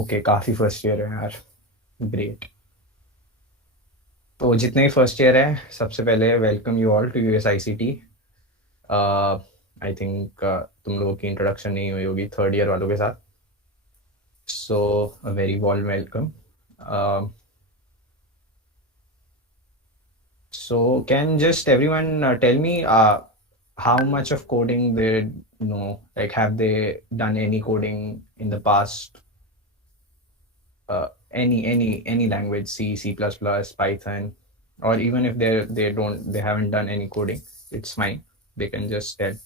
Okay, काफ़ी first year है यार। ग्रेट। तो जितने भी फर्स्ट ईयर है, सबसे पहले welcome you all to US ICT. I think तुम लोगों की इंट्रोडक्शन नहीं हुई होगी थर्ड ईयर वालों के साथ। So a very warm welcome. So can just everyone tell me how much of coding they know? Like, have they done any coding in the past? Any language, C, C++, Python, or even if they haven't done any coding, it's fine. They can just tell.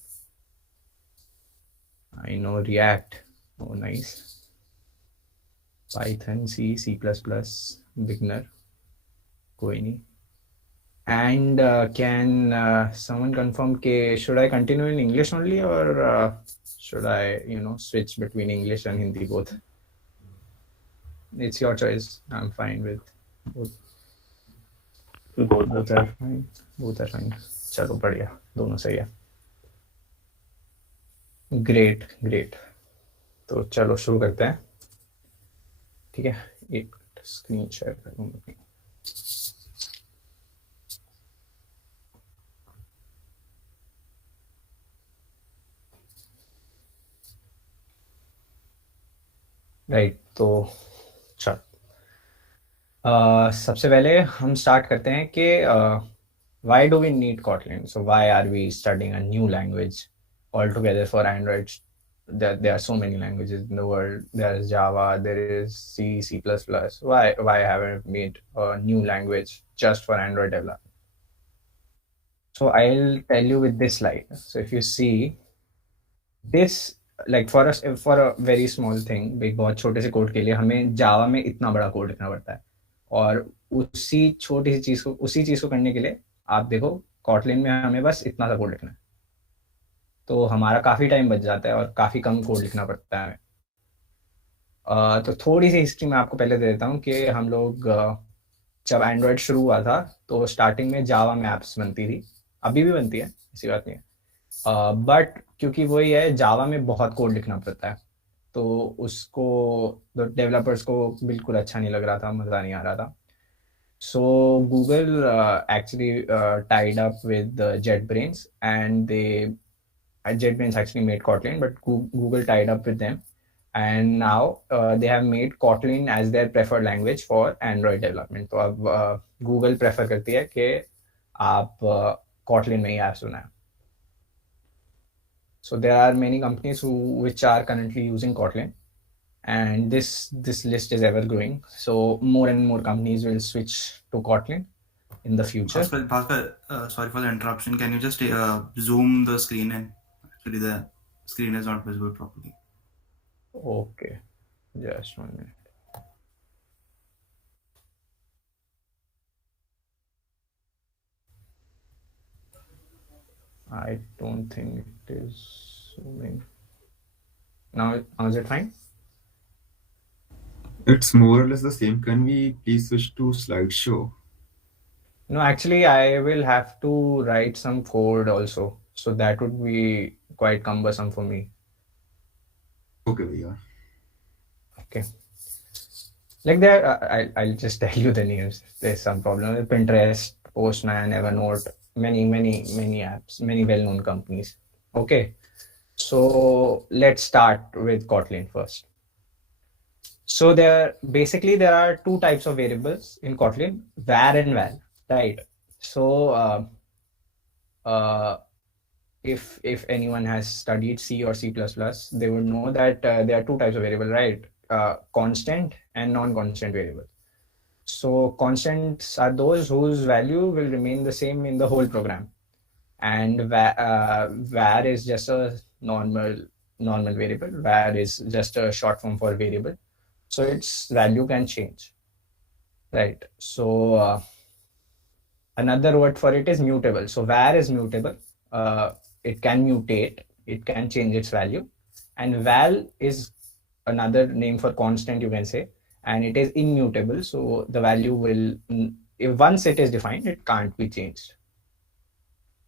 I know React. Oh, nice. Python, C, C++, beginner. कोई नहीं. And can someone confirm should I continue in English only, or should I, switch between English and Hindi both? It's your choice. I'm fine with both. Both are fine. Both are fine. चलो बढ़िया, दोनों सही है. Great great. तो चलो शुरू करते हैं. ठीक है, एक स्क्रीन शेयर करूँगा. राइट, तो चल सबसे पहले हम स्टार्ट करते हैं कि why do we need Kotlin? So why are we studying a new language altogether for Android? There are so many languages in the world. There is Java, there is C, C++. Why haven't we made a new language just for Android development? So I'll tell you with this slide. So if you see this, like for us, for a very small thing, एक बहुत छोटे से code के लिए हमें जावा में इतना बड़ा कोड लिखना पड़ता है. और उसी चीज को करने के लिए आप देखो, कॉटलिन में हमें बस इतना सा कोड लिखना है. तो हमारा काफ़ी टाइम बच जाता है और काफ़ी कम कोड लिखना पड़ता है हमें. तो थोड़ी सी हिस्ट्री मैं आपको पहले दे देता हूँ कि हम लोग जब एंड्रॉयड शुरू हुआ था तो स्टार्टिंग में जावा में ऐप्स बनती थी. अभी भी बनती है, ऐसी बात नहीं है. बट क्योंकि वही है, जावा में बहुत कोड लिखना पड़ता है, तो उसको डेवलपर्स को बिल्कुल अच्छा नहीं लग रहा था, मज़ा नहीं आ रहा था. So Google actually tied up with JetBrains, and JetBrains actually made Kotlin, but Google tied up with them, and now they have made Kotlin as their preferred language for Android development. तो अब Google prefer करती है कि आप Kotlin में ही apps बनाएं. So there are many companies which are currently using Kotlin, and this list is ever growing. So more and more companies will switch to Kotlin in the future. Bhaskar, sorry for the interruption. Can you just zoom the screen in? Actually, the screen is not visible properly. Okay, just 1 minute. I don't think it is zooming. Now is it fine? It's more or less the same. Can we please switch to slideshow? No, actually, I will have to write some code also, so that would be quite cumbersome for me. Okay, भैया. Okay. Like there, I'll just tell you the names. There's some problem. Pinterest, Postman, Evernote, many apps, many well-known companies. Okay. So let's start with Kotlin first. So there are two types of variables in Kotlin, var and val, right? So if anyone has studied C or C++, they would know that there are two types of variable, right? Constant and non-constant variable. So constants are those whose value will remain the same in the whole program, and var is just a normal variable. Var is just a short form for variable, so its value can change, right? So another word for it is mutable. So var is mutable. It can mutate, it can change its value. And val is another name for constant, you can say, and it is immutable. So the value will, if once it is defined, it can't be changed.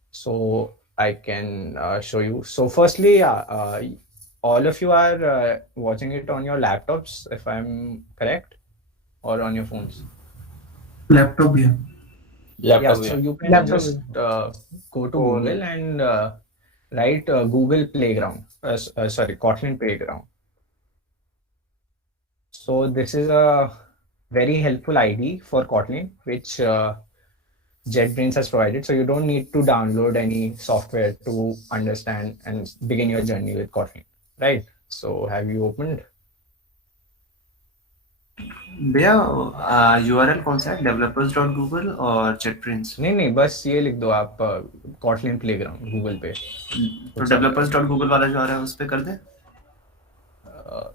So I can show you. So firstly, all of you are watching it on your laptops, if I'm correct, or on your phones. Laptop भी है. Yeah, laptop so है you can Laptop just go to और- Google and write Google Playground. Sorry, Kotlin Playground. So this is a very helpful ID for Kotlin, which JetBrains has provided. So you don't need to download any software to understand and begin your journey with Kotlin, right? So have you opened? भैया URL कौन सा है? developers.google और JetBrains. नहीं, बस ये लिख दो आप Kotlin Playground Google पे. तो developers.google वाला जो आ रहा है उस पे कर दे.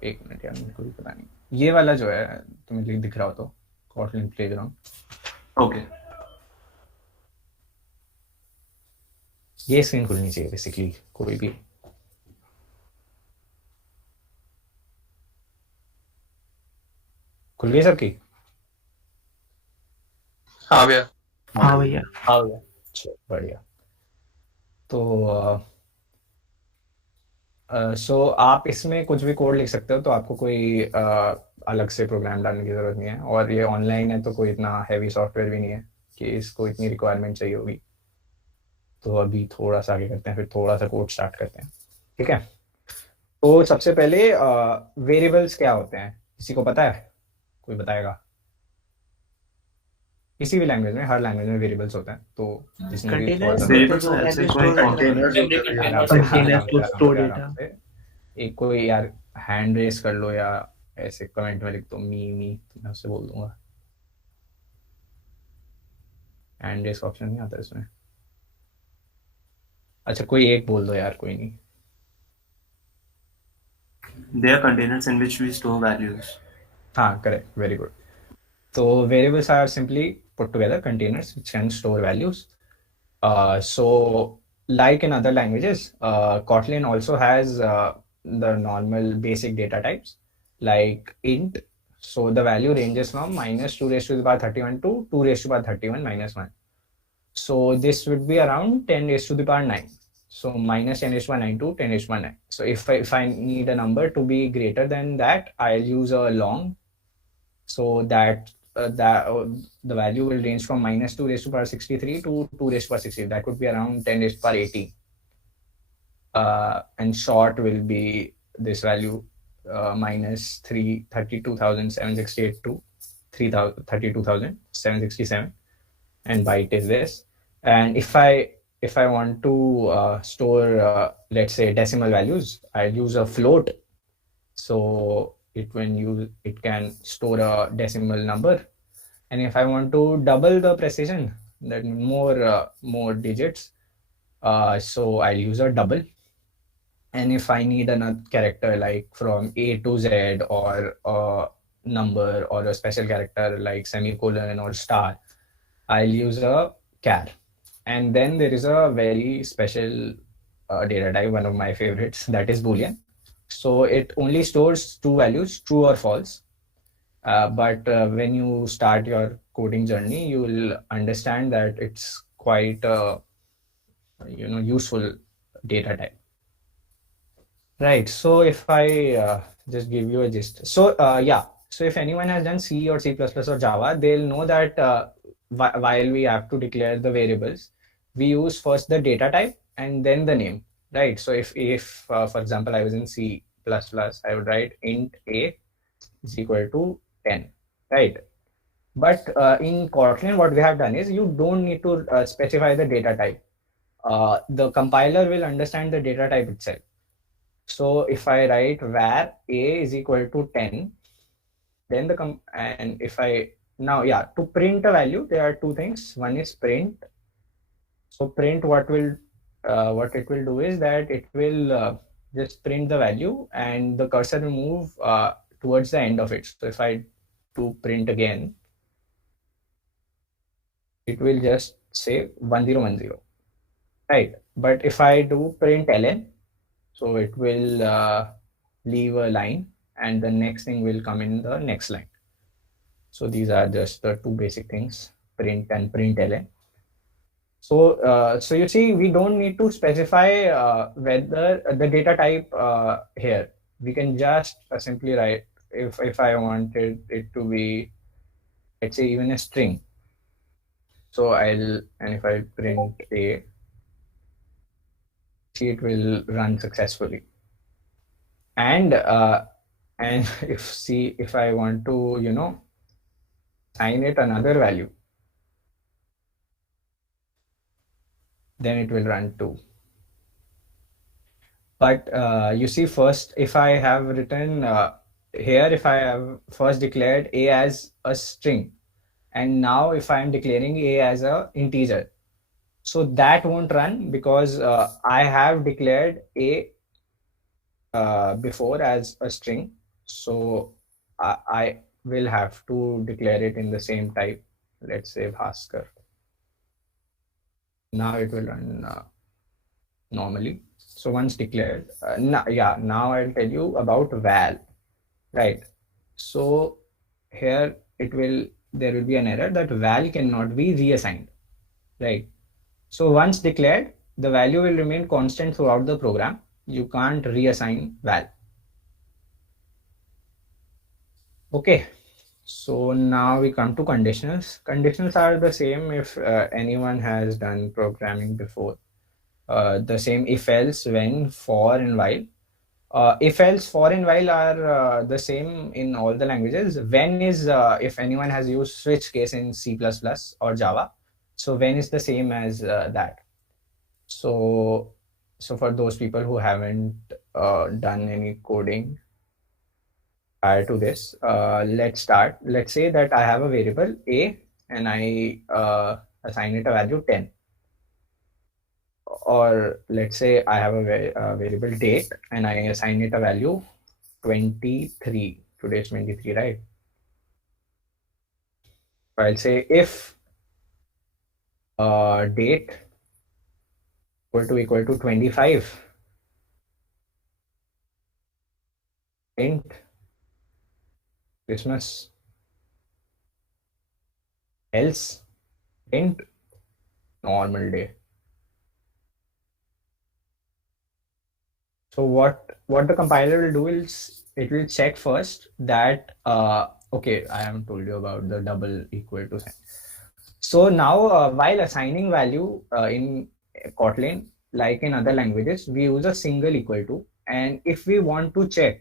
एक मिनट यार, मेरे को भी पता नहीं. ये वाला जो है तुम्हें दिख रहा हो तो Kotlin Playground. Okay. ये स्क्रीन खुलनी चाहिए बेसिकली कोई भी. खुल गई सबकी? हाँ भैया हाँ भैया हाँ भैया चलो, बढ़िया. तो सो आप इसमें कुछ भी कोड लिख सकते हो, तो आपको कोई अलग से प्रोग्राम डालने की जरूरत नहीं है. और ये ऑनलाइन है तो कोई इतना हैवी सॉफ्टवेयर भी नहीं है कि इसको इतनी रिक्वायरमेंट चाहिए होगी. तो अभी थोड़ा सा आगे करते हैं, फिर थोड़ा सा कोड स्टार्ट करते हैं. ठीक है. तो सबसे पहले वेरिएबल्स क्या होते हैं, किसी को पता है? कोई बताएगा? किसी भी लैंग्वेज में, हर लैंग्वेज में वेरिएबल्स होते हैं. तो जिसमें भी थोड़ा सा Variables तो ऐसे कोई containers होते हैं. आराम से- Containers आराम से- to आराम से- store आराम data. से. एक कोई यार हैंड रेस कर लो या ऐसे कमेंट में लिख दो मी, तो मैं उससे बोल दूंगा. हैंड रेस ऑप्शन नहीं आता इसमें. अच्छा, कोई एक बोल दो यार, कोई नहीं. They are containers in which we store values. हाँ, correct, very good. So variables are simply put together containers which can store values. So like in other languages, Kotlin also has the normal basic data types like int. So the value ranges from -2 raised to the power 31 to 2 raised to the power 31 minus 1. So this would be around 10 raised to the power 9. So minus 10 raised to the power 9 to 10 raised to the power 9. So if I need a number to be greater than that, I'll use a long. So that the value will range from -2 raised to the power 63 to 2 raised to the power 60. That would be around 10 raised to the power 80. And short will be this value minus 32,768 to 32,767, and byte is this. And if I want to store let's say decimal values, I'll use a float. So it can store a decimal number. And if I want to double the precision, that more digits, so I'll use a double. And if I need another character like from A to Z, or a number or a special character like semicolon or star, I'll use a char. And then there is a very special data type, one of my favorites, that is Boolean. So it only stores two values, true or false. But when you start your coding journey, you will understand that it's quite a useful data type. Right. So if I just give you a gist. So so if anyone has done C or C++ or Java, they'll know that while we have to declare the variables, we use first the data type and then the name, right? So if for example I was in C++, I would write int a is equal to 10, right? But in Kotlin, what we have done is you don't need to specify the data type. The compiler will understand the data type itself. So if I write var a is equal to 10, then and if I now to print a value, there are two things. One is print. So print, what it will do is that it will just print the value and the cursor will move towards the end of it. So if I do print again, it will just say 1010, right? But if I do print ln, so it will leave a line and the next thing will come in the next line. So these are just the two basic things, print and println. So you see, we don't need to specify whether the data type here. We can just simply write if I wanted it to be, let's say, even a string. So if I print a, see, it will run successfully. And if I want to, assign it another value, then it will run too. But you see, first, if I have written here, if I have first declared a as a string, and now if I am declaring a as a integer, so that won't run because I have declared a before as a string. So I will have to declare it in the same type. Let's say Bhaskar. Now it will run normally. So once declared, now I'll tell you about val, right? So here there will be an error that val cannot be reassigned, right? So once declared, the value will remain constant throughout the program. You can't reassign val. Okay, so now we come to conditionals. Conditionals are the same if anyone has done programming before. The same if else, when, for, and while. If else, for, and while are the same in all the languages. When is if anyone has used switch case in C++ or Java. So when is the same as that. So for those people who haven't done any coding prior to this, let's start. Let's say that I have a variable a and I assign it a value 10. Or let's say I have a variable date and I assign it a value 23. Today is 23, right? So I'll say if date equal to 25, print Christmas, else print normal day. So what the compiler will do is it will check first that okay, I haven't told you about the double equal to sign. So now while assigning value in Kotlin, like in other languages, we use a single equal to, and if we want to check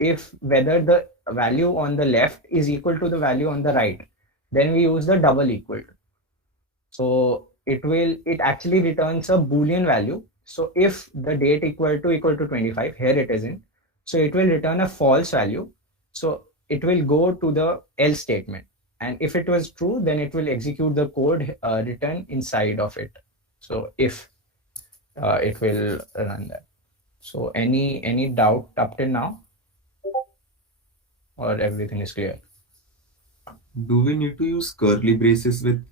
if whether the value on the left is equal to the value on the right, then we use the double equal to. So it actually returns a Boolean value. So if the date equal to 25, here it isn't. So it will return a false value. So it will go to the else statement. And if it was true, then it will execute the code written inside of it. So if it will run that. So any doubt up till now? Or everything is clear? Do we need to use curly braces with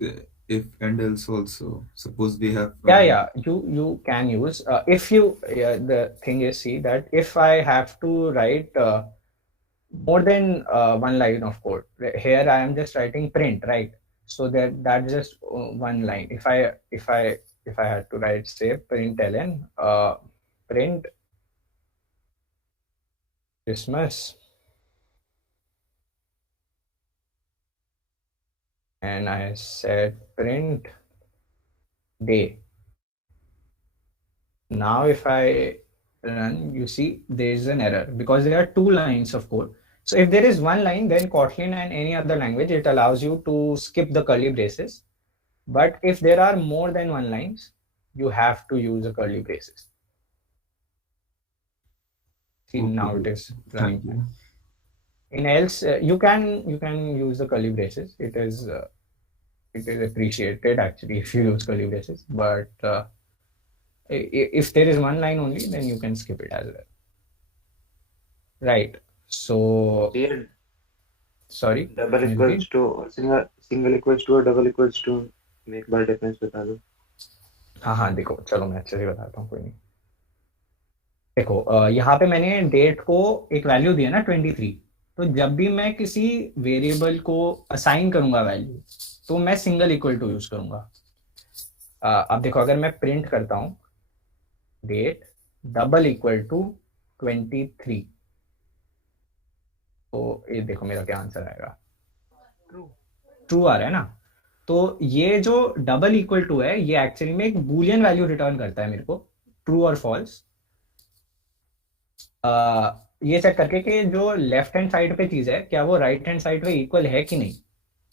if and else also? Suppose we have. You can use if you. The thing is, see that if I have to write more than one line of code, here I am just writing print, right? So that's just one line. If I had to write, say, println print Christmas, and I said print day. Now if I run, you see there is an error because there are two lines of code. So if there is one line, then Kotlin and any other language, it allows you to skip the curly braces. But if there are more than one lines, you have to use a curly braces. See, Okay. now it is Thank you. In else, you can use the curly braces. It is appreciated actually if you use curly braces. But if there is one line only, then you can skip it as well. Right. So Here, sorry. double equals to single equals to or double equals to make bar difference बता दो. हाँ देखो, चलो मैं अच्छे से बताता हूँ, कोई नहीं. देखो यहाँ पे मैंने डेट को एक वैल्यू दिया ना 23. तो जब भी मैं किसी वेरिएबल को असाइन करूंगा वैल्यू, तो मैं सिंगल इक्वल टू यूज करूंगा. अब देखो अगर मैं प्रिंट करता हूँ डेट डबल इक्वल टू 23, तो ये देखो मेरा क्या आंसर आएगा, ट्रू। ट्रू आ रहा है ना। तो ये जो डबल इक्वल टू है ये एक्चुअली में एक बूलियन वैल्यू रिटर्न करता है मेरे को, ट्रू और फॉल्स, ये चेक करके कि जो लेफ्ट हैंड साइड पे चीज है क्या वो राइट हैंड साइड पे इक्वल है कि नहीं।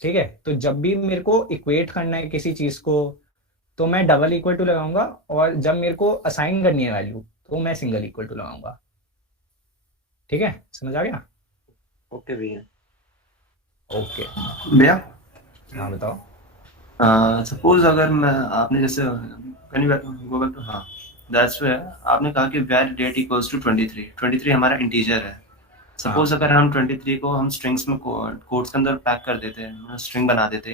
ठीक है, तो जब भी मेरे को इक्वेट करना है किसी चीज को तो मैं डबल इक्वल टू लगाऊंगा, और जब मेरे को असाइन करनी है वैल्यू तो मैं सिंगल इक्वल टू लगाऊंगा। ठीक है, समझ आ गया? ओके भैया। ओके। भैया हाँ बताओ। सपोज अगर मैं आपने जैसे can you go back to, हाँ दैट्स वे आपने कहा कि वेर डेट इक्वल्स टू 23, 23 हमारा इंटीजर है। सपोज हाँ अगर हम 23 को हम स्ट्रिंग्स में कोड्स के अंदर पैक कर देते, स्ट्रिंग बना देते,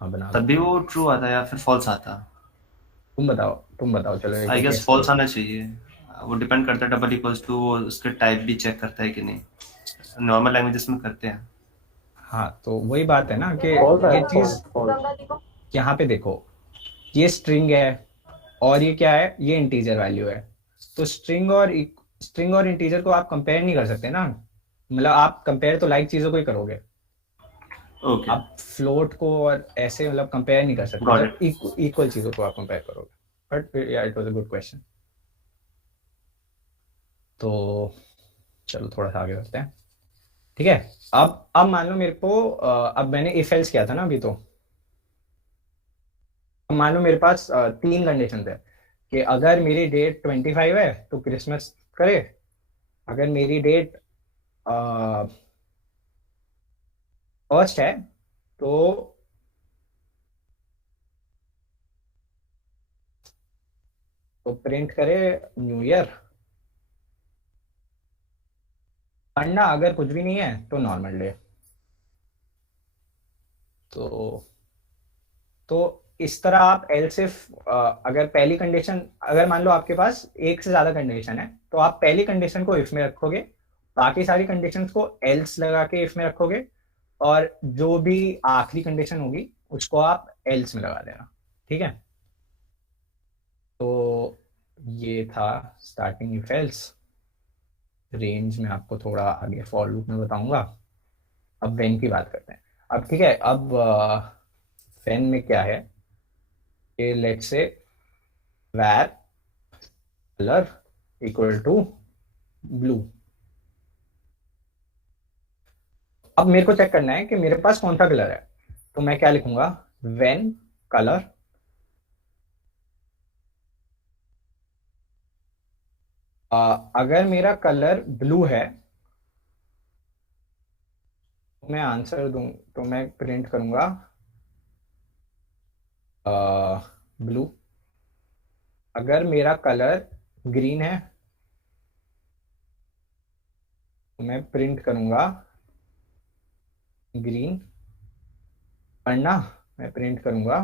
हाँ बना तब दो। भी वो ट्रू आता या फिर फॉल्स आता? तुम बताओ चलो एक आई एक गेस केस फॉल्स करो। आना चाहिए। वो डिपेंड करता है डबल इक्वल्स टू, वो उसके टाइप भी चेक करता है कि नहीं, नॉर्मल लैंग्वेजेस में करते हैं। हाँ तो वही बात है ना कि फॉल्स ये आया, चीज फॉल्स फॉल्स। यहाँ पे देखो, ये स्ट्रिंग है और ये क्या है, ये इंटीजर वैल्यू है। तो स्ट्रिंग और इंटीजर को आप कंपेयर नहीं कर सकते ना, मतलब आप कंपेयर तो लाइक चीजों को ही करोगे, ओके, आप फ्लोट को और ऐसे मतलब कंपेयर नहीं कर सकते गॉट जब इट। इक्वल चीजों को आप कंपेयर करोगे। But it was a good question. तो चलो थोड़ा सा आगे बढ़ते हैं। ठीक है, अब मान लो मेरे को अब मैंने इफ एल्स किया था ना अभी, तो अब मान लो मेरे पास तीन कंडीशन है कि अगर मेरी डेट 25 है तो क्रिसमस करे, अगर मेरी डेट फर्स्ट है तो प्रिंट करे न्यू ईयर, वरना अगर कुछ भी नहीं है तो नॉर्मल डे। तो इस तरह आप एल सिर्फ अगर पहली कंडीशन, अगर मान लो आपके पास एक से ज्यादा कंडीशन है तो आप पहली कंडीशन को इफ में रखोगे, बाकी सारी कंडीशंस को एल्स लगा के इफ में रखोगे, और जो भी आखिरी कंडीशन होगी उसको आप एल्स में लगा देना। ठीक है, तो ये था स्टार्टिंग इफ एल्स। रेंज में आपको थोड़ा आगे फॉर लूप में बताऊंगा। अब वेन की बात करते हैं। अब ठीक है, अब वेन में क्या है कि लेट्स से वैर कलर इक्वल टू ब्लू। अब मेरे को चेक करना है कि मेरे पास कौन सा कलर है, तो मैं क्या लिखूंगा, वेन कलर अगर मेरा कलर ब्लू है तो मैं आंसर दूं, तो मैं प्रिंट करूंगा ब्लू। अगर मेरा कलर ग्रीन है तो मैं प्रिंट करूंगा ग्रीन, वरना मैं प्रिंट करूंगा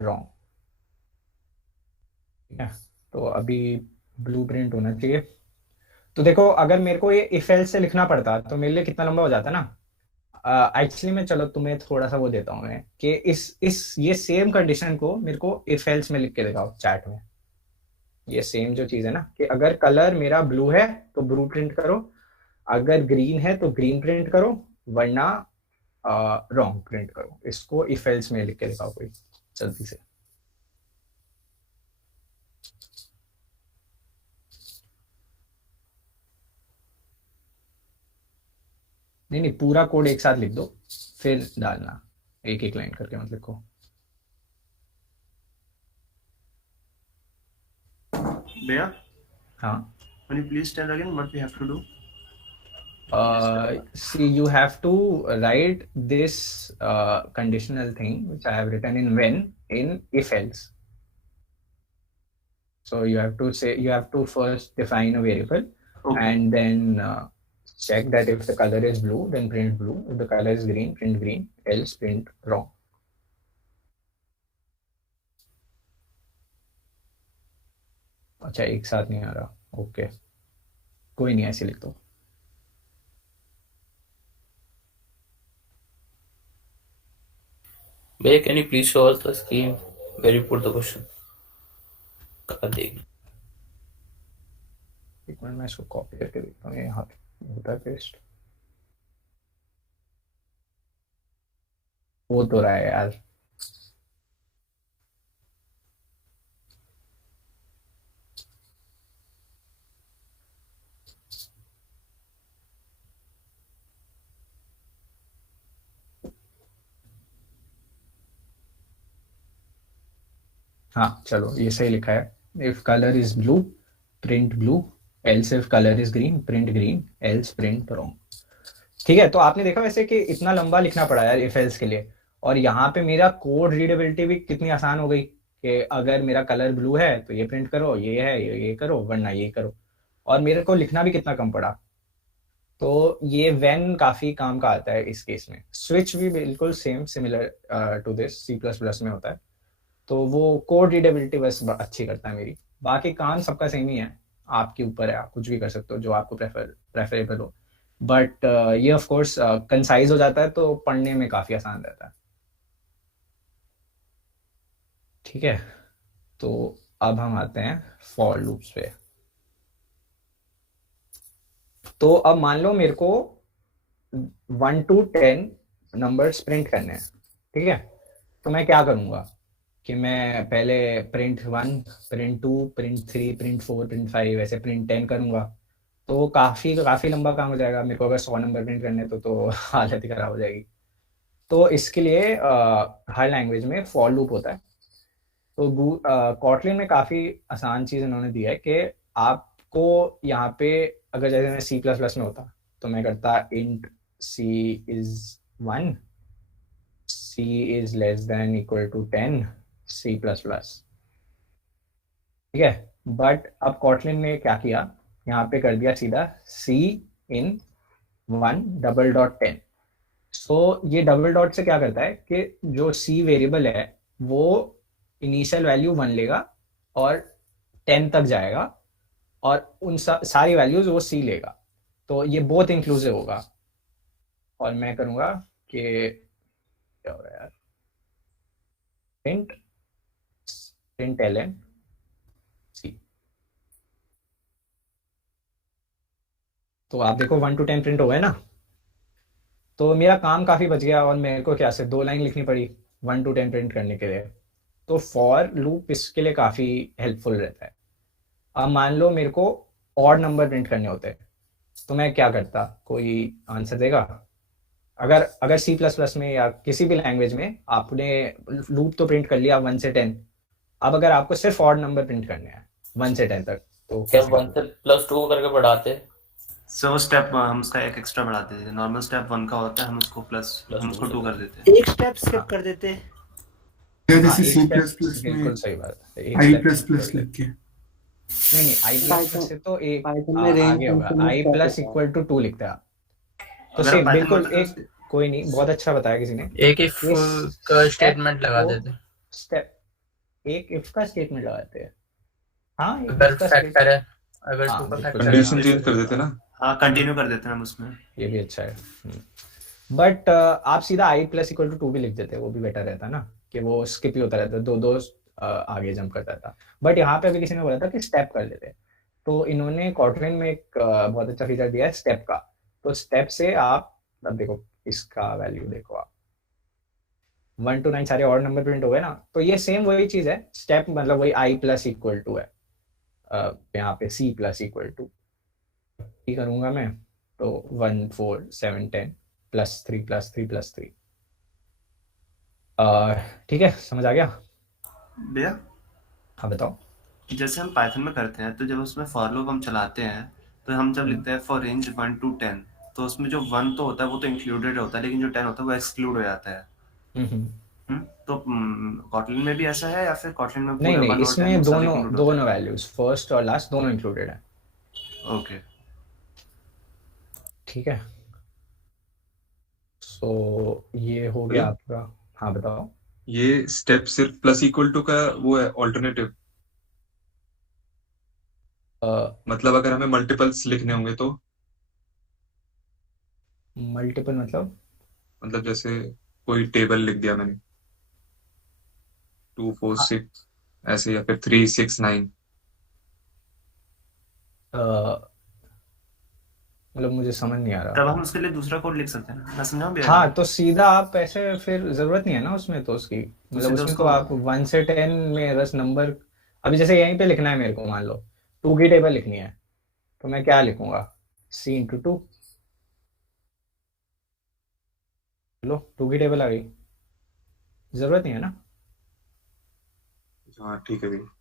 रॉन्ग। ठीक है, तो अभी ब्लू प्रिंट होना चाहिए। तो देखो अगर मेरे को ये इफ एल्स से लिखना पड़ता तो मेरे लिए कितना लंबा हो जाता ना। एक्चुअली मैं चलो तुम्हें थोड़ा सा वो देता हूँ मैं कि इस ये सेम कंडीशन को मेरे को इफ एल्स में लिख के दिखाओ चैट में। ये सेम जो चीज है ना कि अगर कलर मेरा ब्लू है तो ब्लू प्रिंट करो, अगर ग्रीन है तो ग्रीन प्रिंट करो, वरना रॉन्ग प्रिंट करो। इसको इफ एल्स में लिख के दिखाओ कोई जल्दी से। नहीं नहीं, पूरा कोड एक साथ लिख दो फिर डालना, एक एक लाइन करके मत लिखो। भैया हाँ। can you please tell again what we have to do? See, you have to write this conditional thing which I have written in when in if else. So you have to say, you have to first define a variable Okay, and then check that if the color is blue, then print blue. If the color is green, print green. Else print wrong. अच्छा एक साथ नहीं आ रहा, okay कोई नहीं, ऐसे लिख दो। भैया can you please show us the scheme where you put the question? कर देगी। एक मिनट मैं इसको कॉपी करके देखता हूँ, यहाँ पे होता है पेस्ट, वो तो रहा है यार। हाँ चलो, ये सही लिखा है। If colour is blue print blue, else if colour is green print green, else print wrong. ठीक है, तो आपने देखा वैसे कि इतना लंबा लिखना पड़ा यार इफ एल्स के लिए, और यहाँ पे मेरा कोड रीडेबिलिटी भी कितनी आसान हो गई कि अगर मेरा कलर ब्लू है तो ये प्रिंट करो, ये है ये करो, वरना ये करो, और मेरे को लिखना भी कितना कम पड़ा। तो ये वेन काफी काम का आता है इस केस में। स्विच भी बिल्कुल same similar to this C plus plus में होता है, तो वो कोड रीडेबिलिटी बस अच्छी करता है मेरी, बाकी काम सबका सेम ही है। आपके ऊपर है, आप कुछ भी कर सकते हो जो आपको प्रेफरेबल हो, बट ये ऑफ कोर्स कंसाइज हो जाता है तो पढ़ने में काफी आसान रहता है। ठीक है, तो अब हम आते हैं फॉर लूप्स पे। तो अब मान लो मेरे को 1 to 10 नंबर्स प्रिंट करने हैं, ठीक है, तो मैं क्या करूंगा कि मैं पहले print 1 print 2 print 3 print 4 print 5 ऐसे प्रिंट 10 करूंगा। तो काफी काफी लंबा काम हो जाएगा मेरे को, अगर 100 नंबर प्रिंट करने तो हालत ही खराब हो जाएगी। तो इसके लिए हर लैंग्वेज में फॉर लूप होता है। तो कॉटलिन में काफी आसान चीज इन्होंने दी है कि आपको यहाँ पे, अगर जैसे मैं सी प्लस प्लस में होता तो मैं करता int C is 1, C is less than equal to 10 C plus plus. ठीक है, बट अब कॉटलिन ने क्या किया, यहाँ पे कर दिया सीधा सी इन 1 डबल डॉट 10। सो ये डबल डॉट से क्या करता है कि जो सी वेरिएबल है वो इनिशियल वैल्यू 1 लेगा और 10 तक जाएगा, और उन सारी वैल्यूज वो सी लेगा, तो ये बहुत इंक्लूसिव होगा। और मैं करूंगा कि क्या हो रहा है यार, प्रिंट प्रिंट एल सी। तो आप देखो 1 to 10 प्रिंट हो गए ना, तो मेरा काम काफी बच गया, और मेरे को क्या से 2 लाइन लिखनी पड़ी 1 to 10 प्रिंट करने के लिए। तो फॉर लूप इसके लिए काफी हेल्पफुल रहता है। अब मान लो मेरे को ऑड नंबर प्रिंट करने होते हैं, तो मैं क्या करता, कोई आंसर देगा? अगर अगर सी प्लस प्लस में या किसी भी लैंग्वेज में आपने लूप तो प्रिंट कर लिया 1 से 10, अब अगर आपको सिर्फ ऑड नंबर प्रिंट करने हैं 1 से 10 तक, तो क्या कैसे 1 से +2 करके बढ़ाते? सो स्टेप हम उसका एक एक्स्ट्रा बढ़ा देते हैं। नॉर्मल स्टेप 1 का होता है, हम उसको हम उसको 2 कर देते हैं। एक स्टेप स्किप कर देते हैं। या हाँ, जैसे एक सी step, प्लस प्लस बिल्कुल में सही बात है, एक आई step प्लस skip प्लस कर लिख के। नहीं आई प्लस प्लस से तो एक पाइथन में रेंज आगे होगा, आई प्लस इक्वल टू 2 लिखता है। तो अगर सेम आप बिल्कुल Python एक, कोई नहीं, बहुत अच्छा बताया किसी ने। एक इफ का स्टेटमेंट लगा देते, स्टेप एक इफ का स्टेटमेंट लगाते हैं। हाँ, एक अगर if का फैक्टर है, statement- अगर हाँ, 2 का बिल्कुल फैक्टर सही कंडीशन बात। चेंज कर देते ना। हाँ कंटिन्यू कर देते हैं हम उसमें। ये भी अच्छा है, बट आप सीधा आई प्लस इक्वल टू 2 भी लिख देते, वो भी बेटर रहता ना, कि वो स्किप ही होता रहता, दो दो आगे जंप करता था। बट यहाँ पे अभी किसी ने बोला था कि स्टेप कर लेते, तो इन्होंने कॉटलिन में एक बहुत अच्छा फीचर दिया है स्टेप का। तो स्टेप से आप, अब देखो इसका वैल्यू देखो आप, 1 to 9 सारे और नंबर प्रिंट हो गए ना, तो ये सेम वही चीज है, स्टेप मतलब वही आई प्लस इक्वल टू है, यहाँ पे सी प्लस इक्वल टू करूंगा मैं, तो 1 4 7 10 +3 +3 +3। ठीक है, समझ आ गया? भैया हाँ बताओ। जैसे हम पाइथन में करते हैं, तो जब उसमें फॉर लूप हम चलाते हैं, तो हम जब लिखते हैं फॉर रेंज 1 to 10, तो उसमें जो 1 तो होता है वो तो इंक्लूडेड होता है, लेकिन जो 10 होता है वो एक्सक्लूड हो जाता है। तो कॉटलिन में भी ऐसा है, या फिर कॉटलिन में नहीं पूरे नहीं, 1 और 10 इसमें सब दोनों include होते हैं? दोनों वैल्यूज फर्स्ट और लास्ट दोनों इंक्लूडेड है। ओके ठीक है, सो ये हो गया आपका। हाँ बताओ। ये स्टेप सिर्फ प्लस इक्वल टू का वो है ऑल्टरनेटिव, मतलब अगर हमें मल्टीपल्स लिखने होंगे तो, मल्टीपल मतलब मतलब जैसे कोई टेबल लिख दिया मैंने, 2 4 6 ऐसे, या फिर 3 6 9? मतलब मुझे समझ नहीं आ रहा। तब हम उसके लिए दूसरा कोड लिख सकते हैं ना, मैं समझाऊं भी? हाँ, तो सीधा आप ऐसे फिर जरूरत नहीं है ना उसमें तो उसकी, मतलब सीधा उसमें तो उसको आप 1 से 10 में बस नंबर, अभी जैसे यहीं पे लिखना है मेरे को, मान लो 2 की टेबल लिखनी है, तो मैं क्या लिखूंगा, C × 2। लो 2 की टेबल आ गई, जरूरत नहीं है ना। हाँ ठीक है भैया।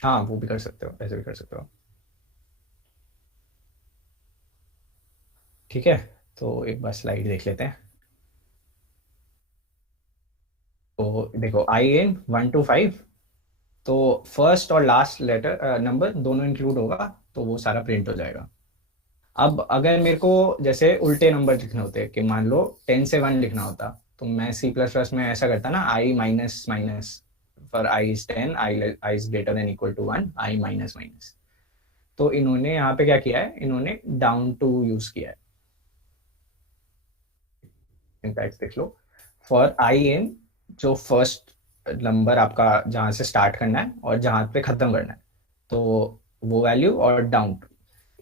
हाँ, वो भी कर सकते हो, ऐसे भी कर सकते हो। ठीक है, तो एक बार स्लाइड देख लेते हैं। तो देखो IN 1 to 5, तो फर्स्ट और लास्ट लेटर नंबर दोनों इंक्लूड होगा, तो वो सारा प्रिंट हो जाएगा। अब अगर मेरे को जैसे उल्टे नंबर लिखने होते, कि मान लो 10 से 1 लिखना होता, तो मैं C++ में ऐसा करता ना, I minus minus, for I is 10, I is greater than equal to 1, I minus minus. तो इन्होंने यहाँ पे क्या किया है, इन्होंने डाउन टू यूज किया है। इनफैक्ट देख लो, फॉर IN, जो फर्स्ट नंबर आपका जहाँ से स्टार्ट करना है और जहाँ पे खत्म करना है, तो वो वैल्यू, और डाउन टू।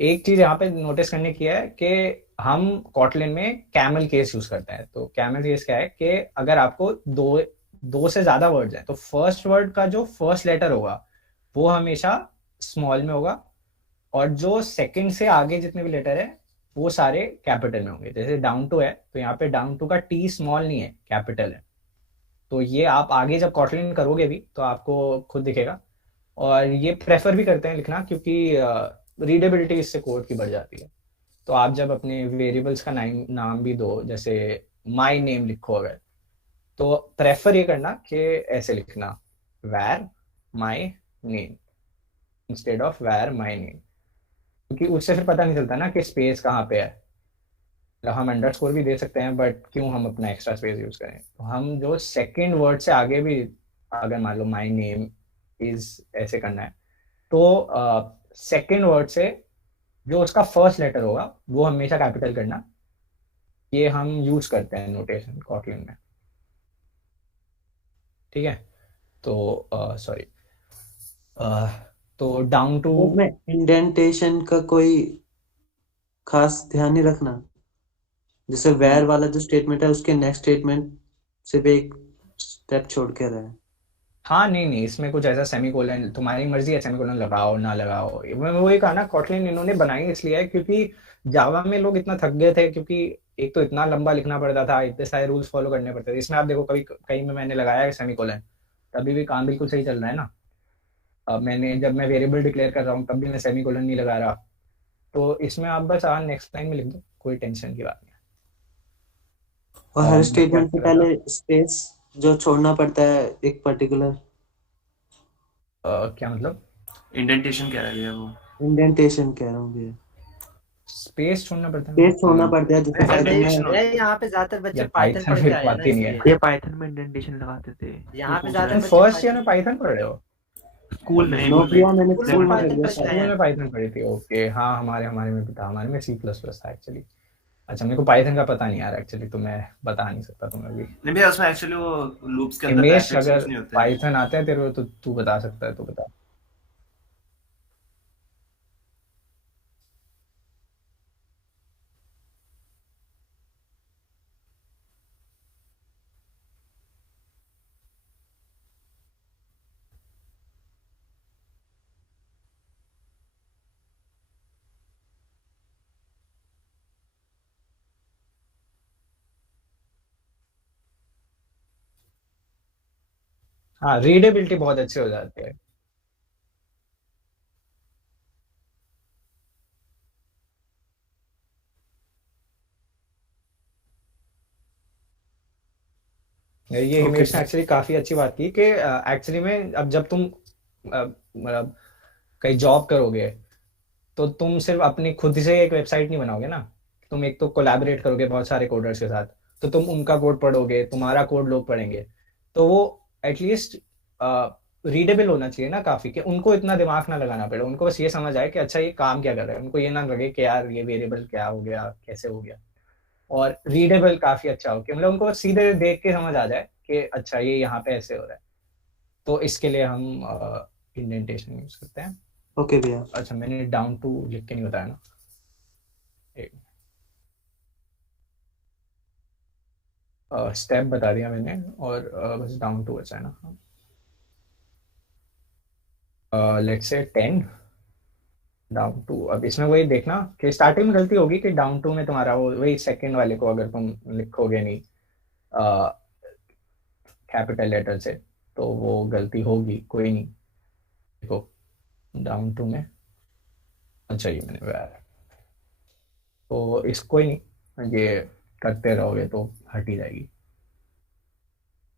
एक चीज यहाँ पे नोटिस करने की है कि हम कॉटलिन में कैमल केस यूज करते हैं। तो कैमल केस क्या है कि अगर आपको दो दो से ज्यादा वर्ड्स हैं, तो फर्स्ट वर्ड का जो फर्स्ट लेटर होगा वो हमेशा स्मॉल में होगा, और जो सेकंड से आगे जितने भी लेटर है वो सारे कैपिटल में होंगे। जैसे डाउन टू है, तो यहाँ पे डाउन टू का T स्मॉल नहीं है, कैपिटल है। तो ये आप आगे जब कॉटलिन करोगे भी तो आपको खुद दिखेगा। और ये प्रेफर भी करते हैं लिखना, क्योंकि रीडेबिलिटी इससे कोड की बढ़ जाती है। तो आप जब अपने वेरिएबल्स का नाम भी दो, जैसे माई नेम लिखो अगर, तो प्रेफर ये करना कि ऐसे लिखना, वैर माई नेम इंस्टेड ऑफ वैर माई नेम, क्योंकि उससे फिर पता नहीं चलता ना कि स्पेस कहाँ पे है। मतलब हम अंडरस्कोर भी दे सकते हैं, बट क्यों हम अपना एक्स्ट्रा स्पेस यूज करें। तो हम जो सेकंड वर्ड से आगे भी, अगर मान लो माई नेम इज ऐसे करना है, तो सेकंड वर्ड से जो उसका फर्स्ट लेटर होगा वो हमेशा कैपिटल करना। ये हम यूज करते हैं नोटेशन कॉटलिन में। ठीक है, तो सॉरी, तो डाउन टू, में इंडेंटेशन का कोई खास ध्यान नहीं रखना, जैसे वेर वाला जो स्टेटमेंट है उसके नेक्स्ट स्टेटमेंट सिर्फ एक स्टेप छोड़ के रहे। हाँ नहीं नहीं, इसमें कुछ ऐसा सेमीकोलन, तुम्हारी मर्जी है सेमीकोलन लगाओ ना लगाओ। मैं वही कहा ना, कॉटलिन इन्होंने बनाई इसलिए है क्योंकि जावा में लोग इतना थक गए थे, क्योंकि एक तो इतना लंबा लिखना पड़ता था, इतने सारे रूल्स फॉलो करने पड़ते थे। इसमें आप देखो, कभी कहीं में मैंने लगाया है सेमीकोलन, तभी भी काम बिल्कुल सही चल रहा है ना। अब मैंने, जब मैं वेरिएबल डिक्लेयर कर रहा हूँ तब भी मैं सेमीकोलन नहीं लगा रहा। तो इसमें आप बस नेक्स्ट लाइन में लिख दो, कोई टेंशन की बात नहीं और है। हर मैं क्या स्टेटमेंट से कर रहा था, पहले स्पेस जो छोड़ना पड़ता है एक पर्टिकुलर, क्या मतलब, इंडेंटेशन क्या रह गया वो? इंडेंटेशन कह रहा हूँ भैया, स्पेस छोड़ना पड़ता है स्पेस मतलब? छोड़ना पड़ता है जैसे पाइथन इंडेंटेशन में। होती है। यहाँ पे ज्यादातर बच्चे यार पाइथन पाइथन पढ़ के फिर आए हैं ना, बात ही नहीं है। इसलिए ये पाइथन में इंडेंटेशन लगाते थे, यहाँ पे पूछ ज्यादा रहा तुम है। बच्चे फर्स्ट ईयर में पाइथन पाइथन पढ़ रहे हो? स्कूल में नहीं, नौकरियां मैंने स्कूल स्कूल में में कर पाइथन लिया पढ़ के आए स्कूल हैं में ना। पाइथन पढ़ी थी, ओके। हाँ, हमारे में भी था, हमारे में C++ था एक्चुअली। अच्छा, मेरे को पाइथन का पता नहीं यार एक्चुअली, तो मैं बता नहीं सकता तुम्हें भी। नहीं भैया, उसमें एक्चुअली वो लूप्स के अंदर हिमेश, ब्रैकेट्स अगर कुछ नहीं होते हैं। पाइथन आते हैं तेरे को तो तू बता सकता है, तो बता। हाँ, रीडेबिलिटी बहुत अच्छी हो जाती है। ये ओके हिमेश ने सर। एक्चुअली काफी अच्छी बात की कि एक्चुअली में अब जब तुम मतलब कहीं जॉब करोगे, तो तुम सिर्फ अपनी खुद से एक वेबसाइट नहीं बनाओगे ना। तुम एक तो कोलैबोरेट करोगे बहुत सारे कोडर्स के साथ, तो तुम उनका कोड पढ़ोगे, तुम्हारा कोड लोग पढ़ेंगे, तो वो एटलीस्ट रीडेबल होना चाहिए ना काफी, कि उनको इतना दिमाग ना लगाना पड़े, उनको बस ये समझ आए कि अच्छा ये काम क्या कर रहा है, उनको ये ना लगे कि यार ये वेरिएबल क्या हो गया, कैसे हो गया। और रीडेबल काफी अच्छा हो कि मतलब उनको बस सीधे देख के समझ आ जाए कि अच्छा ये यहाँ पे ऐसे हो रहा है। तो इसके लिए हम इंडेंटेशन यूज करते हैं। ओके भैया। अच्छा मैंने डाउन टू लिख के नहीं बताया ना, स्टेप बता दिया मैंने, और बस डाउन टू बचा है ना। Let's say 10 down to. अब इसमें वही देखना कि स्टार्टिंग में गलती होगी कि डाउन टू में तुम्हारा वो वही सेकंड वाले को अगर तुम लिखोगे नहीं कैपिटल लेटर से तो वो गलती होगी, कोई नहीं। देखो डाउन टू में, अच्छा ये मैंने बताया, तो इसको ही नहीं, ये करते रहोगे तो हट ही जाएगी।